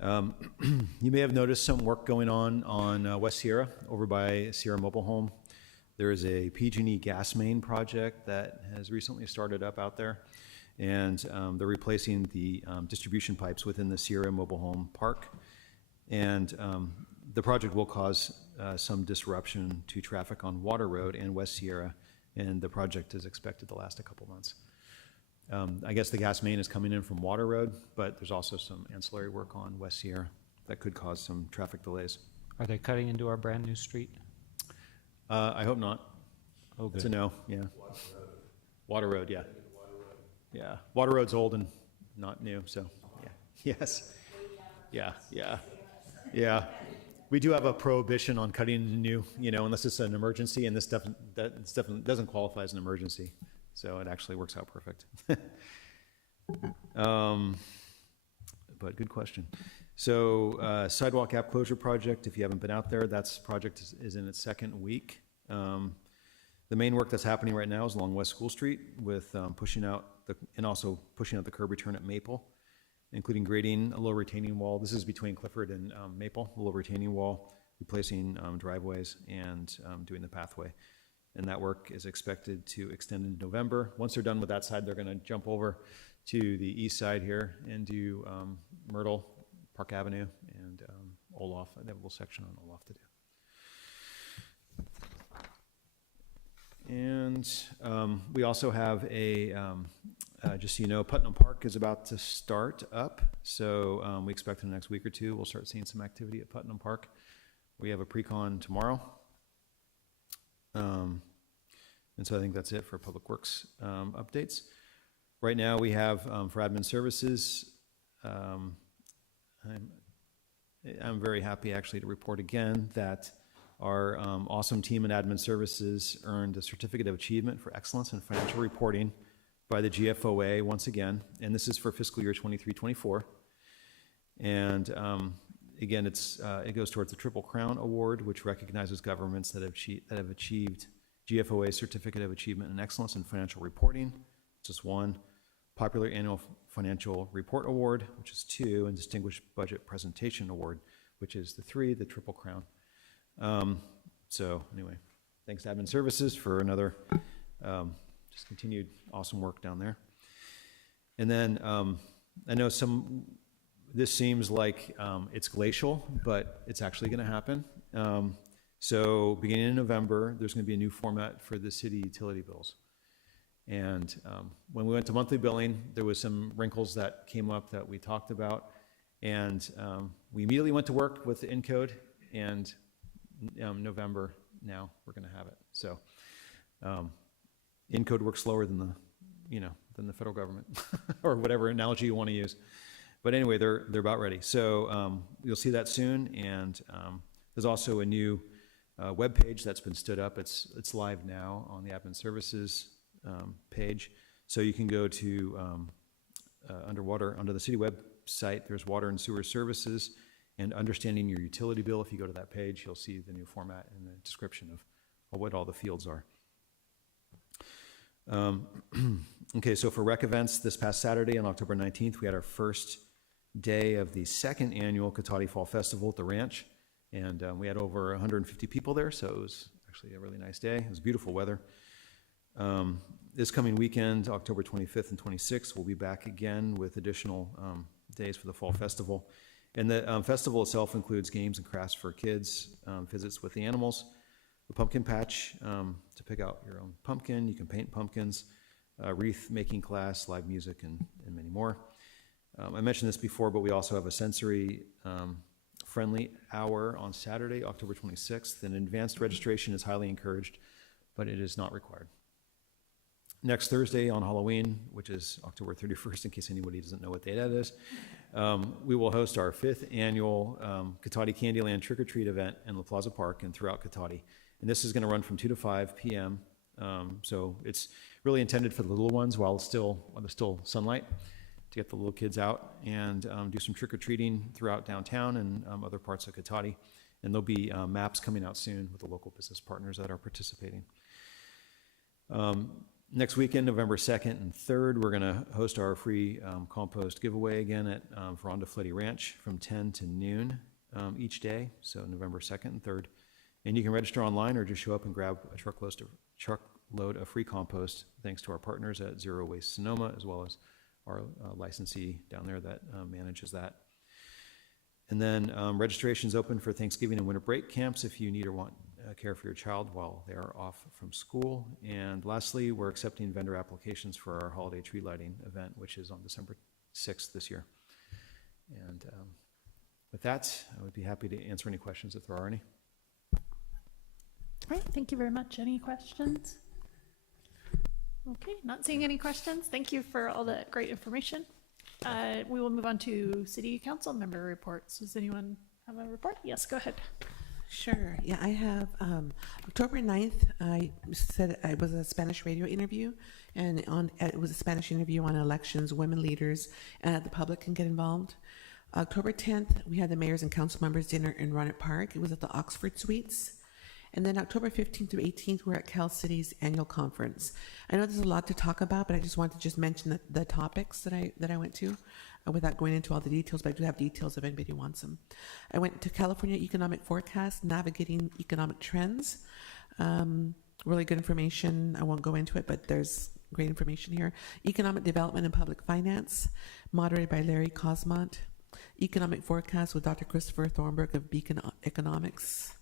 You may have noticed some work going on West Sierra over by Sierra Mobile Home. There is a PG&E gas main project that has recently started up out there, and they're replacing the distribution pipes within the Sierra Mobile Home Park. And the project will cause some disruption to traffic on Water Road and West Sierra, and the project is expected to last a couple months. I guess the gas main is coming in from Water Road, but there's also some ancillary work on West Sierra that could cause some traffic delays. Are they cutting into our brand new street? I hope not. Oh, good. It's a no, yeah. Water Road, yeah. Yeah, Water Road's old and not new, so, yeah. Yes. Yeah. We do have a prohibition on cutting into new, unless it's an emergency, and this definitely doesn't qualify as an emergency. So it actually works out perfect. But good question. So sidewalk gap closure project, if you haven't been out there, that project is in its second week. The main work that's happening right now is along West School Street with pushing out the curb return at Maple, including grading a low retaining wall. This is between Clifford and Maple, a low retaining wall, replacing driveways, and doing the pathway. And that work is expected to extend in November. Once they're done with that side, they're going to jump over to the east side here and do Myrtle, Park Avenue, and Olaf. They have a little section on Olaf to do. And we also have just so you know, Putnam Park is about to start up. So we expect in the next week or two, we'll start seeing some activity at Putnam Park. We have a pre-con tomorrow. And so I think that's it for Public Works updates. Right now we have for admin services, I'm very happy actually to report again that our awesome team in admin services earned a Certificate of Achievement for Excellence in Financial Reporting by the GFOA once again, and this is for fiscal year 23-24. And again, it goes towards the Triple Crown Award, which recognizes governments that have achieved GFOA Certificate of Achievement in Excellence in Financial Reporting, which is 1, Popular Annual Financial Report Award, which is 2, and Distinguished Budget Presentation Award, which is the 3, the Triple Crown. So anyway, thanks to Admin Services for another just continued awesome work down there. And then I know this seems like it's glacial, but it's actually going to happen. So beginning in November, there's going to be a new format for the city utility bills. And when we went to monthly billing, there was some wrinkles that came up that we talked about. And we immediately went to work with the Encode, and November now we're going to have it. So Encode works slower than the federal government or whatever analogy you want to use. But anyway, they're about ready. So you'll see that soon. And there's also a new web page that's been stood up. It's live now on the Admin Services page. So you can go to under the city website, there's Water and Sewer Services and Understanding Your Utility Bill. If you go to that page, you'll see the new format and the description of what all the fields are. Okay, so for rec events, this past Saturday on October 19th, we had our first day of the second annual Cotati Fall Festival at the ranch. And we had over 150 people there, so it was actually a really nice day. It was beautiful weather. This coming weekend, October 25th and 26th, we'll be back again with additional days for the Fall Festival. And the festival itself includes games and crafts for kids, visits with the animals, the pumpkin patch to pick out your own pumpkin. You can paint pumpkins, wreath making class, live music, and many more. I mentioned this before, but we also have a sensory friendly hour on Saturday, October 26th, and advanced registration is highly encouraged, but it is not required. Next Thursday on Halloween, which is October 31st, in case anybody doesn't know what day that is, we will host our 5th annual Cotati Candyland Trick-or-Treat event in La Plaza Park and throughout Cotati. And this is going to run from 2 to 5 p.m. So it's really intended for the little ones while there's still sunlight, to get the little kids out and do some trick-or-treating throughout downtown and other parts of Cotati. And there'll be maps coming out soon with the local business partners that are participating. Next weekend, November 2nd and 3rd, we're going to host our free compost giveaway again at Veranda Fletty Ranch from 10 to noon each day, so November 2nd and 3rd. And you can register online or just show up and grab a truckload of free compost, thanks to our partners at Zero Waste Sonoma, as well as our licensee down there that manages that. And then registration's open for Thanksgiving and winter break camps if you need or want care for your child while they are off from school. And lastly, we're accepting vendor applications for our holiday tree lighting event, which is on December 6th this year. And with that, I would be happy to answer any questions if there are any. All right, thank you very much. Any questions? Okay, not seeing any questions. Thank you for all that great information. We will move on to City Council member reports. Does anyone have a report? Yes, go ahead. Sure. Yeah, I have October 9th, I said it was a Spanish radio interview, and it was a Spanish interview on elections, women leaders, and the public can get involved. October 10th, we had the mayors and council members dinner in Rohnert Park. It was at the Oxford Suites. And then October 15th through 18th, we're at Cal City's annual conference. I know there's a lot to talk about, but I just wanted to just mention the topics that I went to without going into all the details, but I do have details if anybody wants them. I went to California Economic Forecast, Navigating Economic Trends. Really good information. I won't go into it, but there's great information here. Economic Development and Public Finance, moderated by Larry Cosmont. Economic Forecast with Dr. Christopher Thornburg of Beacon Economics.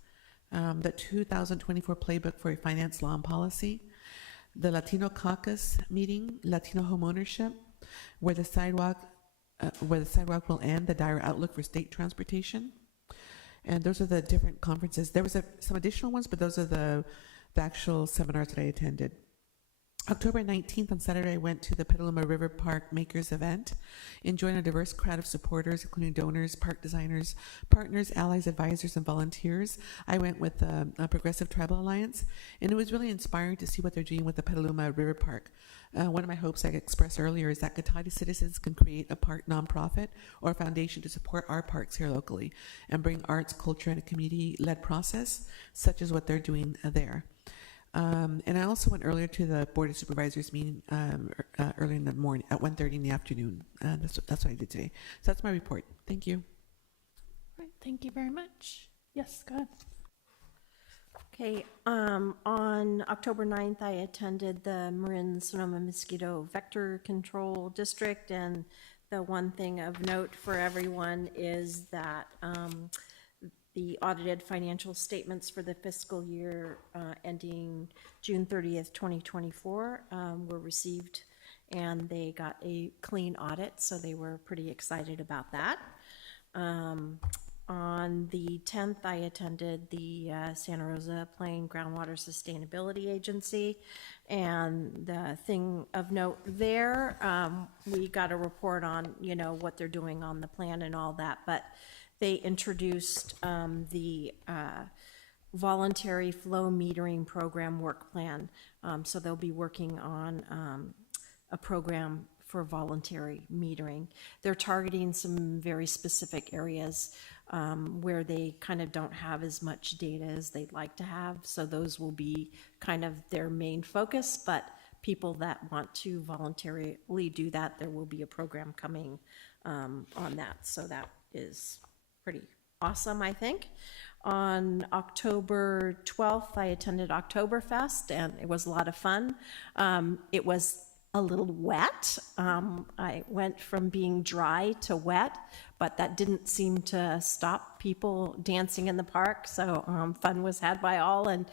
The 2024 Playbook for Finance, Law, and Policy. the Latino Caucus meeting, Latino homeownership, where the sidewalk will end, the dire outlook for state transportation. And those are the different conferences. There was some additional ones, but those are the actual seminars that I attended. October 19th, on Saturday, I went to the Petaluma River Park Makers event and joined a diverse crowd of supporters, including donors, park designers, partners, allies, advisors, and volunteers. I went with the Progressive Tribal Alliance, and it was really inspiring to see what they're doing with the Petaluma River Park. One of my hopes I expressed earlier is that Cotati citizens can create a park nonprofit or a foundation to support our parks here locally and bring arts, culture, and a community-led process, such as what they're doing there. And I also went earlier to the Board of Supervisors meeting early in the morning at 1:30 in the afternoon. That's what I did today. So that's my report. Thank you. All right, thank you very much. Yes, go ahead. Okay, on October 9th, I attended the Marin Sonoma Mosquito Vector Control District, and the one thing of note for everyone is that the audited financial statements for the fiscal year ending June 30th, 2024 were received, and they got a clean audit, so they were pretty excited about that. On the 10th, I attended the Santa Rosa Plain Groundwater Sustainability Agency, and the thing of note there, we got a report on, what they're doing on the plan and all that, but they introduced the voluntary flow metering program work plan. So they'll be working on a program for voluntary metering. They're targeting some very specific areas where they kind of don't have as much data as they'd like to have. So those will be kind of their main focus, but people that want to voluntarily do that, there will be a program coming on that. So that is pretty awesome, I think. On October 12th, I attended Oktoberfest, and it was a lot of fun. It was a little wet. I went from being dry to wet, but that didn't seem to stop people dancing in the park. So fun was had by all, and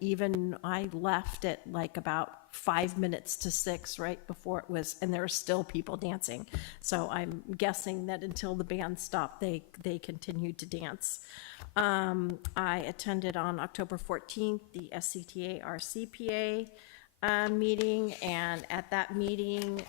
even I left at like about 5 minutes to 6 right before it was, and there were still people dancing. So I'm guessing that until the band stopped, they continued to dance. I attended on October 14th the SCTA RCPA meeting, and at that meeting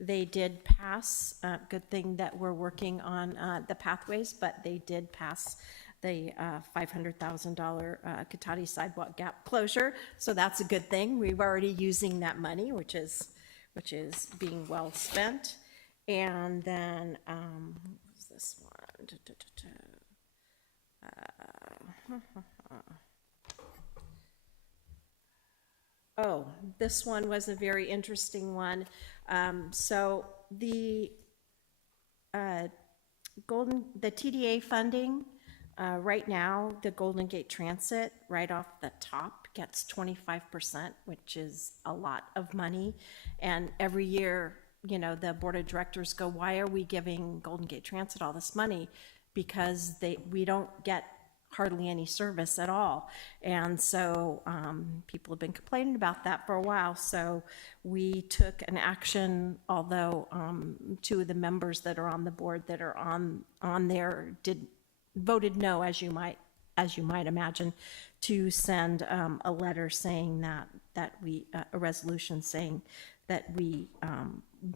they did pass, good thing that we're working on the pathways, but they did pass the $500,000 Cotati sidewalk gap closure, so that's a good thing. We've already using that money, which is being well spent. And then what was this one? Oh, this one was a very interesting one. So the TDA funding, right now, the Golden Gate Transit, right off the top, gets 25%, which is a lot of money. And every year, the board of directors go, why are we giving Golden Gate Transit all this money? Because we don't get hardly any service at all. And so people have been complaining about that for a while. So we took an action, although two of the members that are on the board that are on there voted no, as you might imagine, to send a letter saying that we a resolution saying that we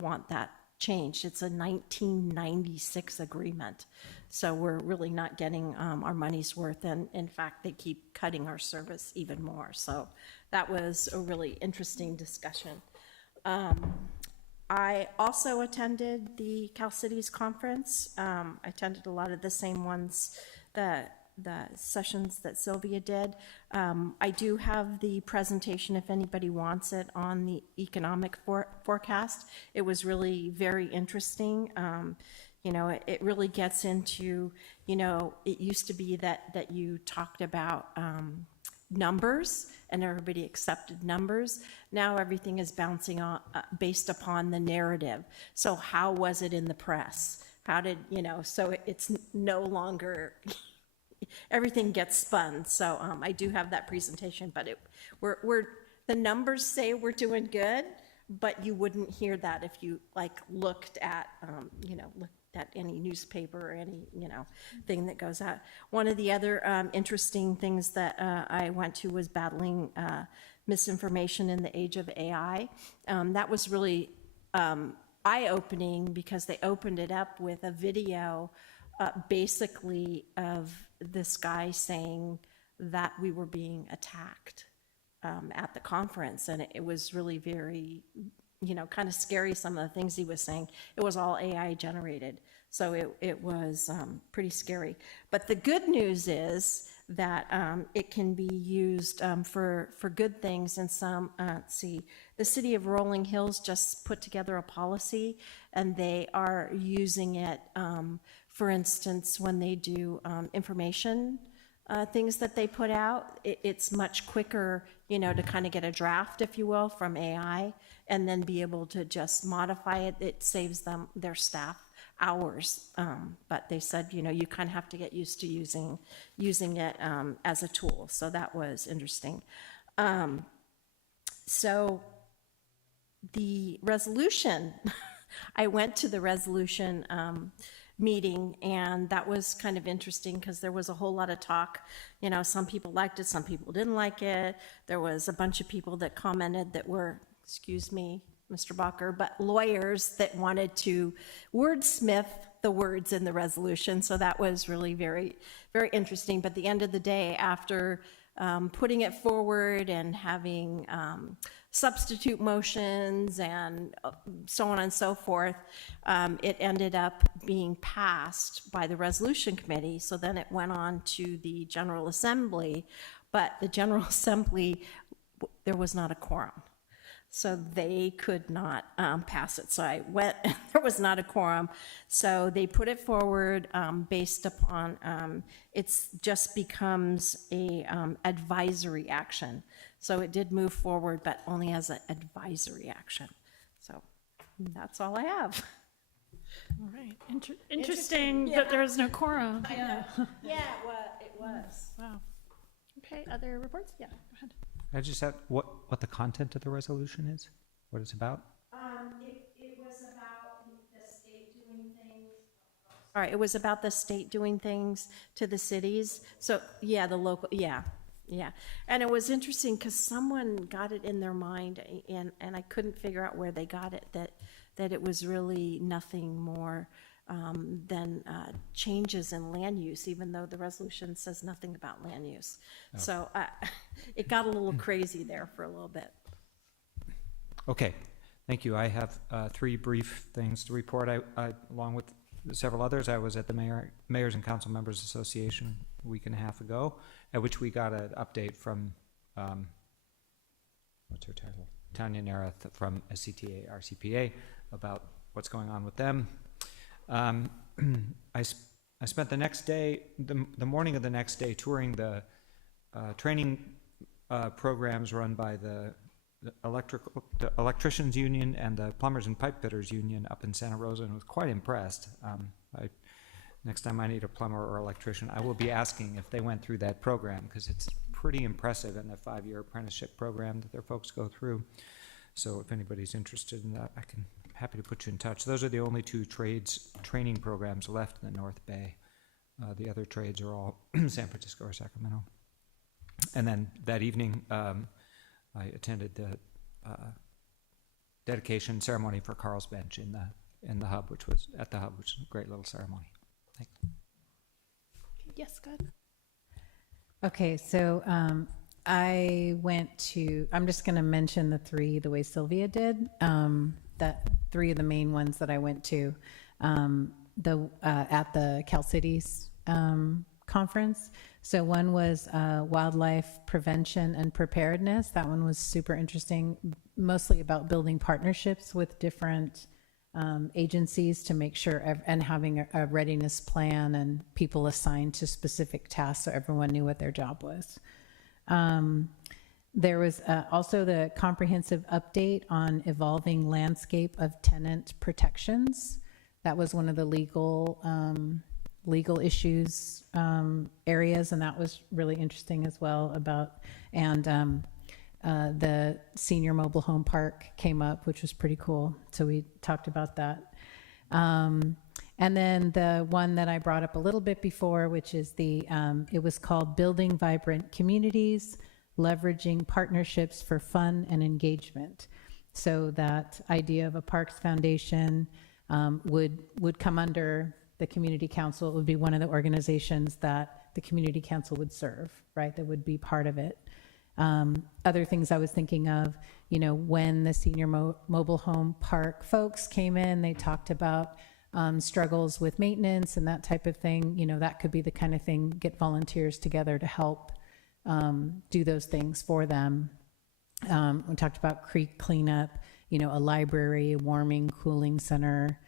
want that changed. It's a 1996 agreement, so we're really not getting our money's worth, and in fact they keep cutting our service even more. So that was a really interesting discussion. I also attended the Cal Cities conference. I attended a lot of the same ones, the sessions that Sylvia did. I do have the presentation if anybody wants it on the economic forecast. It was really very interesting. It really gets into, it used to be that you talked about numbers and everybody accepted numbers. Now everything is bouncing on based upon the narrative. So how was it in the press? How did, so it's no longer everything gets spun. So I do have that presentation, but we're the numbers say we're doing good, but you wouldn't hear that if you like looked at, looked at any newspaper or any, thing that goes out. One of the other interesting things that I went to was battling misinformation in the age of AI. That was really eye-opening because they opened it up with a video basically of this guy saying that we were being attacked at the conference. And it was really very, kind of scary, some of the things he was saying. It was all AI generated. So it was pretty scary. But the good news is that it can be used for good things. And some, the city of Rolling Hills just put together a policy, and they are using it, for instance, when they do information things that they put out. It's much quicker, to kind of get a draft, if you will, from AI, and then be able to just modify it. It saves them, their staff, hours. But they said, you kind of have to get used to using it as a tool. So that was interesting. So the resolution, I went to the resolution meeting, and that was kind of interesting because there was a whole lot of talk. Some people liked it, some people didn't like it. There was a bunch of people that commented that were, excuse me, Mr. Bacher, but lawyers that wanted to wordsmith the words in the resolution. So that was really very, very interesting. But at the end of the day, after putting it forward and having substitute motions and so on and so forth, it ended up being passed by the resolution committee. So then it went on to the General Assembly, but the General Assembly, there was not a quorum. So they could not pass it. So I went, there was not a quorum. So they put it forward based upon, it's just becomes a advisory action. So it did move forward, but only as an advisory action. So that's all I have. All right. Interesting that there was no quorum. Yeah, it was. Wow. Okay, other reports? Yeah, go ahead. I just have what the content of the resolution is, what it's about. It was about the state doing things. All right, it was about the state doing things to the cities. So yeah, the local, yeah. And it was interesting because someone got it in their mind, and I couldn't figure out where they got it, that it was really nothing more than changes in land use, even though the resolution says nothing about land use. Oh. So it got a little crazy there for a little bit. Okay, thank you. I have 3 brief things to report. I along with several others, I was at the Mayors and Council Members Association a week and a half ago, at which we got an update from, what's her title? Tanya Nara from SCTA RCPA about what's going on with them. I spent the next day, the morning of the next day, touring the training programs run by the Electricians Union and the Plumbers and Pipe Fitters Union up in Santa Rosa, and was quite impressed. Next time I need a plumber or electrician, I will be asking if they went through that program, because it's pretty impressive in the 5-year apprenticeship program that their folks go through. So if anybody's interested in that, happy to put you in touch. Those are the only 2 trades training programs left in the North Bay. The other trades are all San Francisco or Sacramento. And then that evening, I attended the dedication ceremony for Carl's Bench in the hub, which was at the hub, which is a great little ceremony. Thanks. Yes, go ahead. Okay, so I went to, I'm just going to mention the 3 the way Sylvia did. That 3 of the main ones that I went to at the Cal Cities conference. So one was wildlife prevention and preparedness. That one was super interesting, mostly about building partnerships with different agencies to make sure and having a readiness plan and people assigned to specific tasks so everyone knew what their job was. There was also the comprehensive update on evolving landscape of tenant protections. That was one of the legal issues areas, and that was really interesting as well. the senior mobile home park came up, which was pretty cool. So we talked about that. And then the one that I brought up a little bit before, which is it was called Building Vibrant Communities, Leveraging Partnerships for Fun and Engagement. So that idea of a Parks Foundation would come under the Community Council. It would be one of the organizations that the Community Council would serve, right? That would be part of it. Other things I was thinking of, when the senior mobile home park folks came in, they talked about struggles with maintenance and that type of thing. That could be the kind of thing, get volunteers together to help do those things for them. We talked about creek cleanup, a library, a warming, cooling center,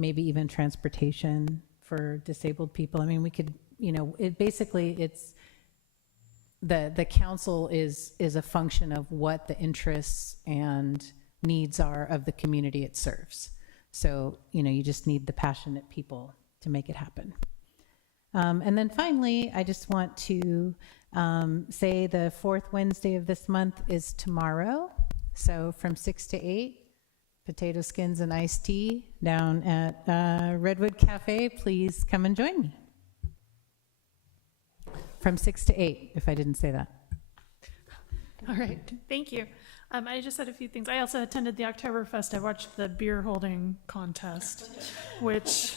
maybe even transportation for disabled people. I mean, we could, it's the council is a function of what the interests and needs are of the community it serves. So, you just need the passionate people to make it happen. And then finally, I just want to say the fourth Wednesday of this month is tomorrow. So from 6 to 8, potato skins and iced tea down at Redwood Cafe. Please come and join me. From 6 to 8, if I didn't say that. All right, thank you. I just had a few things. I also attended the Oktoberfest. I watched the beer holding contest, which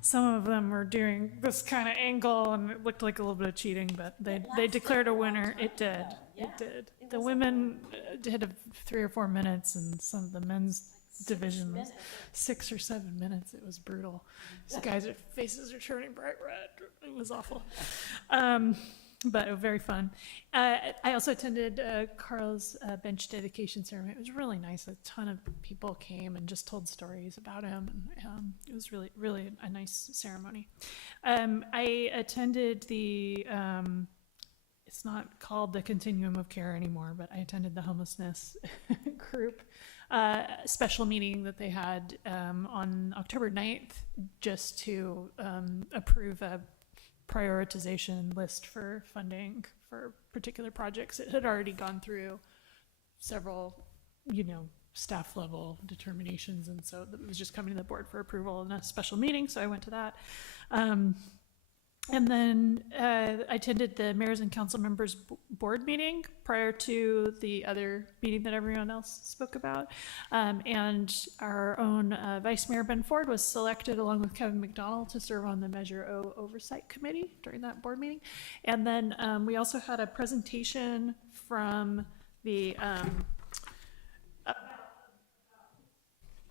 some of them were doing this kind of angle, and it looked like a little bit of cheating, but they declared a winner. It did. It did. The women did 3 or 4 minutes, and some of the men's division was 6 or 7 minutes. It was brutal. These guys' faces are turning bright red. It was awful. But it was very fun. I also attended Carl's bench dedication ceremony. It was really nice. A ton of people came and just told stories about him. And, it was really, really a nice ceremony. I attended it's not called the Continuum of Care anymore, but I attended the homelessness group special meeting that they had on October 9th just to approve a prioritization list for funding for particular projects. It had already gone through several, staff level determinations, and so it was just coming to the board for approval in a special meeting, so I went to that. And then I attended the mayors and council members board meeting prior to the other meeting that everyone else spoke about. And our own Vice Mayor Ben Ford was selected along with Kevin McDonald to serve on the Measure O Oversight Committee during that board meeting. And then we also had a presentation from the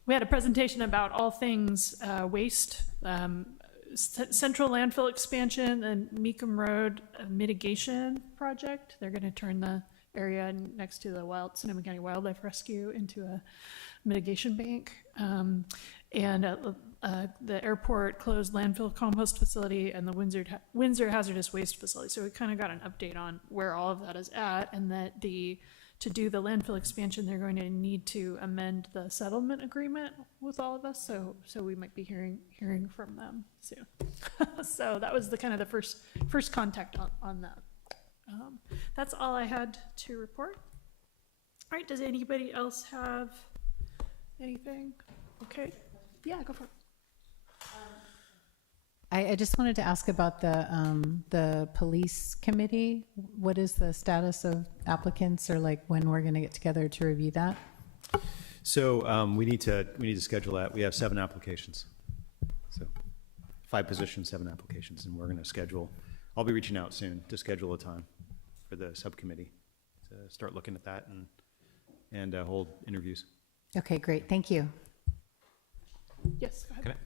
we had a presentation about all things waste, central landfill expansion and Meekum Road mitigation project. They're going to turn the area next to the Sonoma County Wildlife Rescue into a mitigation bank. The airport closed landfill compost facility and the Windsor hazardous waste facility. So we kind of got an update on where all of that is at, and that to do the landfill expansion, they're going to need to amend the settlement agreement with all of us. So we might be hearing from them soon. So that was the first contact on that. That's all I had to report. All right, does anybody else have anything? Okay, yeah, go for it. I just wanted to ask about the police committee. What is the status of applicants, or when we're going to get together to review that? So we need to schedule that. We have 7 applications. So 5 positions, 7 applications, and we're going to schedule. I'll be reaching out soon to schedule a time for the subcommittee to start looking at that and hold interviews. Okay, great. Thank you. Yes, go ahead.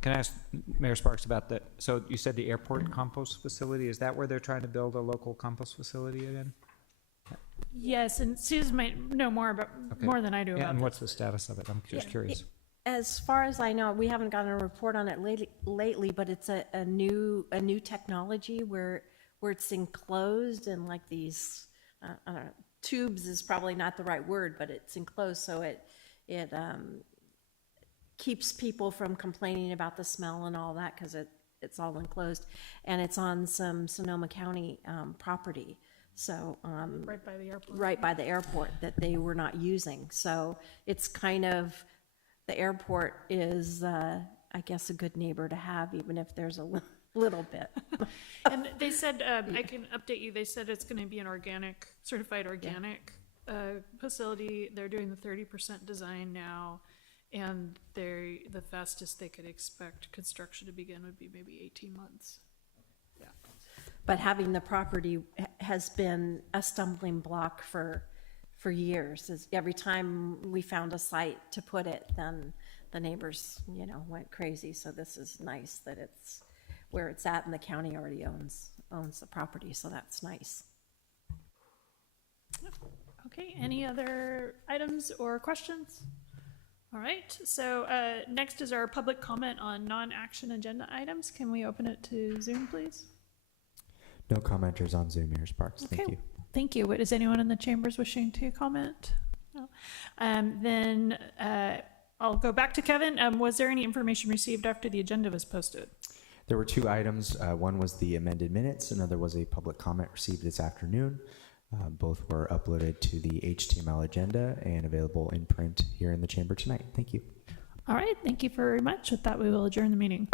Can I ask Mayor Sparks about that? So you said the airport compost facility, is that where they're trying to build a local compost facility again? Yes, and Susan might know more than I do about and this. what's the status of it? I'm just curious. As far as I know, we haven't gotten a report on it lately, but it's a new technology where it's enclosed in these, I don't know, tubes is probably not the right word, but it's enclosed, so it keeps people from complaining about the smell and all that, because it's all enclosed, and it's on some Sonoma County property. So, Right by the airport. right by the airport that they were not using. So it's kind of, the airport is, I guess, a good neighbor to have, even if there's a little bit. And they said, I can update you, they said it's gonna be an organic, certified organic facility. They're doing the 30% design now, and the fastest they could expect construction to begin would be maybe 18 months. Yeah. But having the property has been a stumbling block for years. Every time we found a site to put it, then the neighbors, went crazy. So this is nice that it's where it's at, and the county already owns the property, so that's nice. Okay, any other items or questions? All right, so next is our public comment on non-action agenda items. Can we open it to Zoom, please? No commenters on Zoom, Mayor Sparks. Thank Okay. you. Thank you. Is anyone in the chambers wishing to comment? No. Then I'll go back to Kevin. Was there any information received after the agenda was posted? There were two items. One was the amended minutes. Another was a public comment received this afternoon. Both were uploaded to the HTML agenda and available in print here in the chamber tonight. Thank you. All right, thank you very much. With that, we will adjourn the meeting.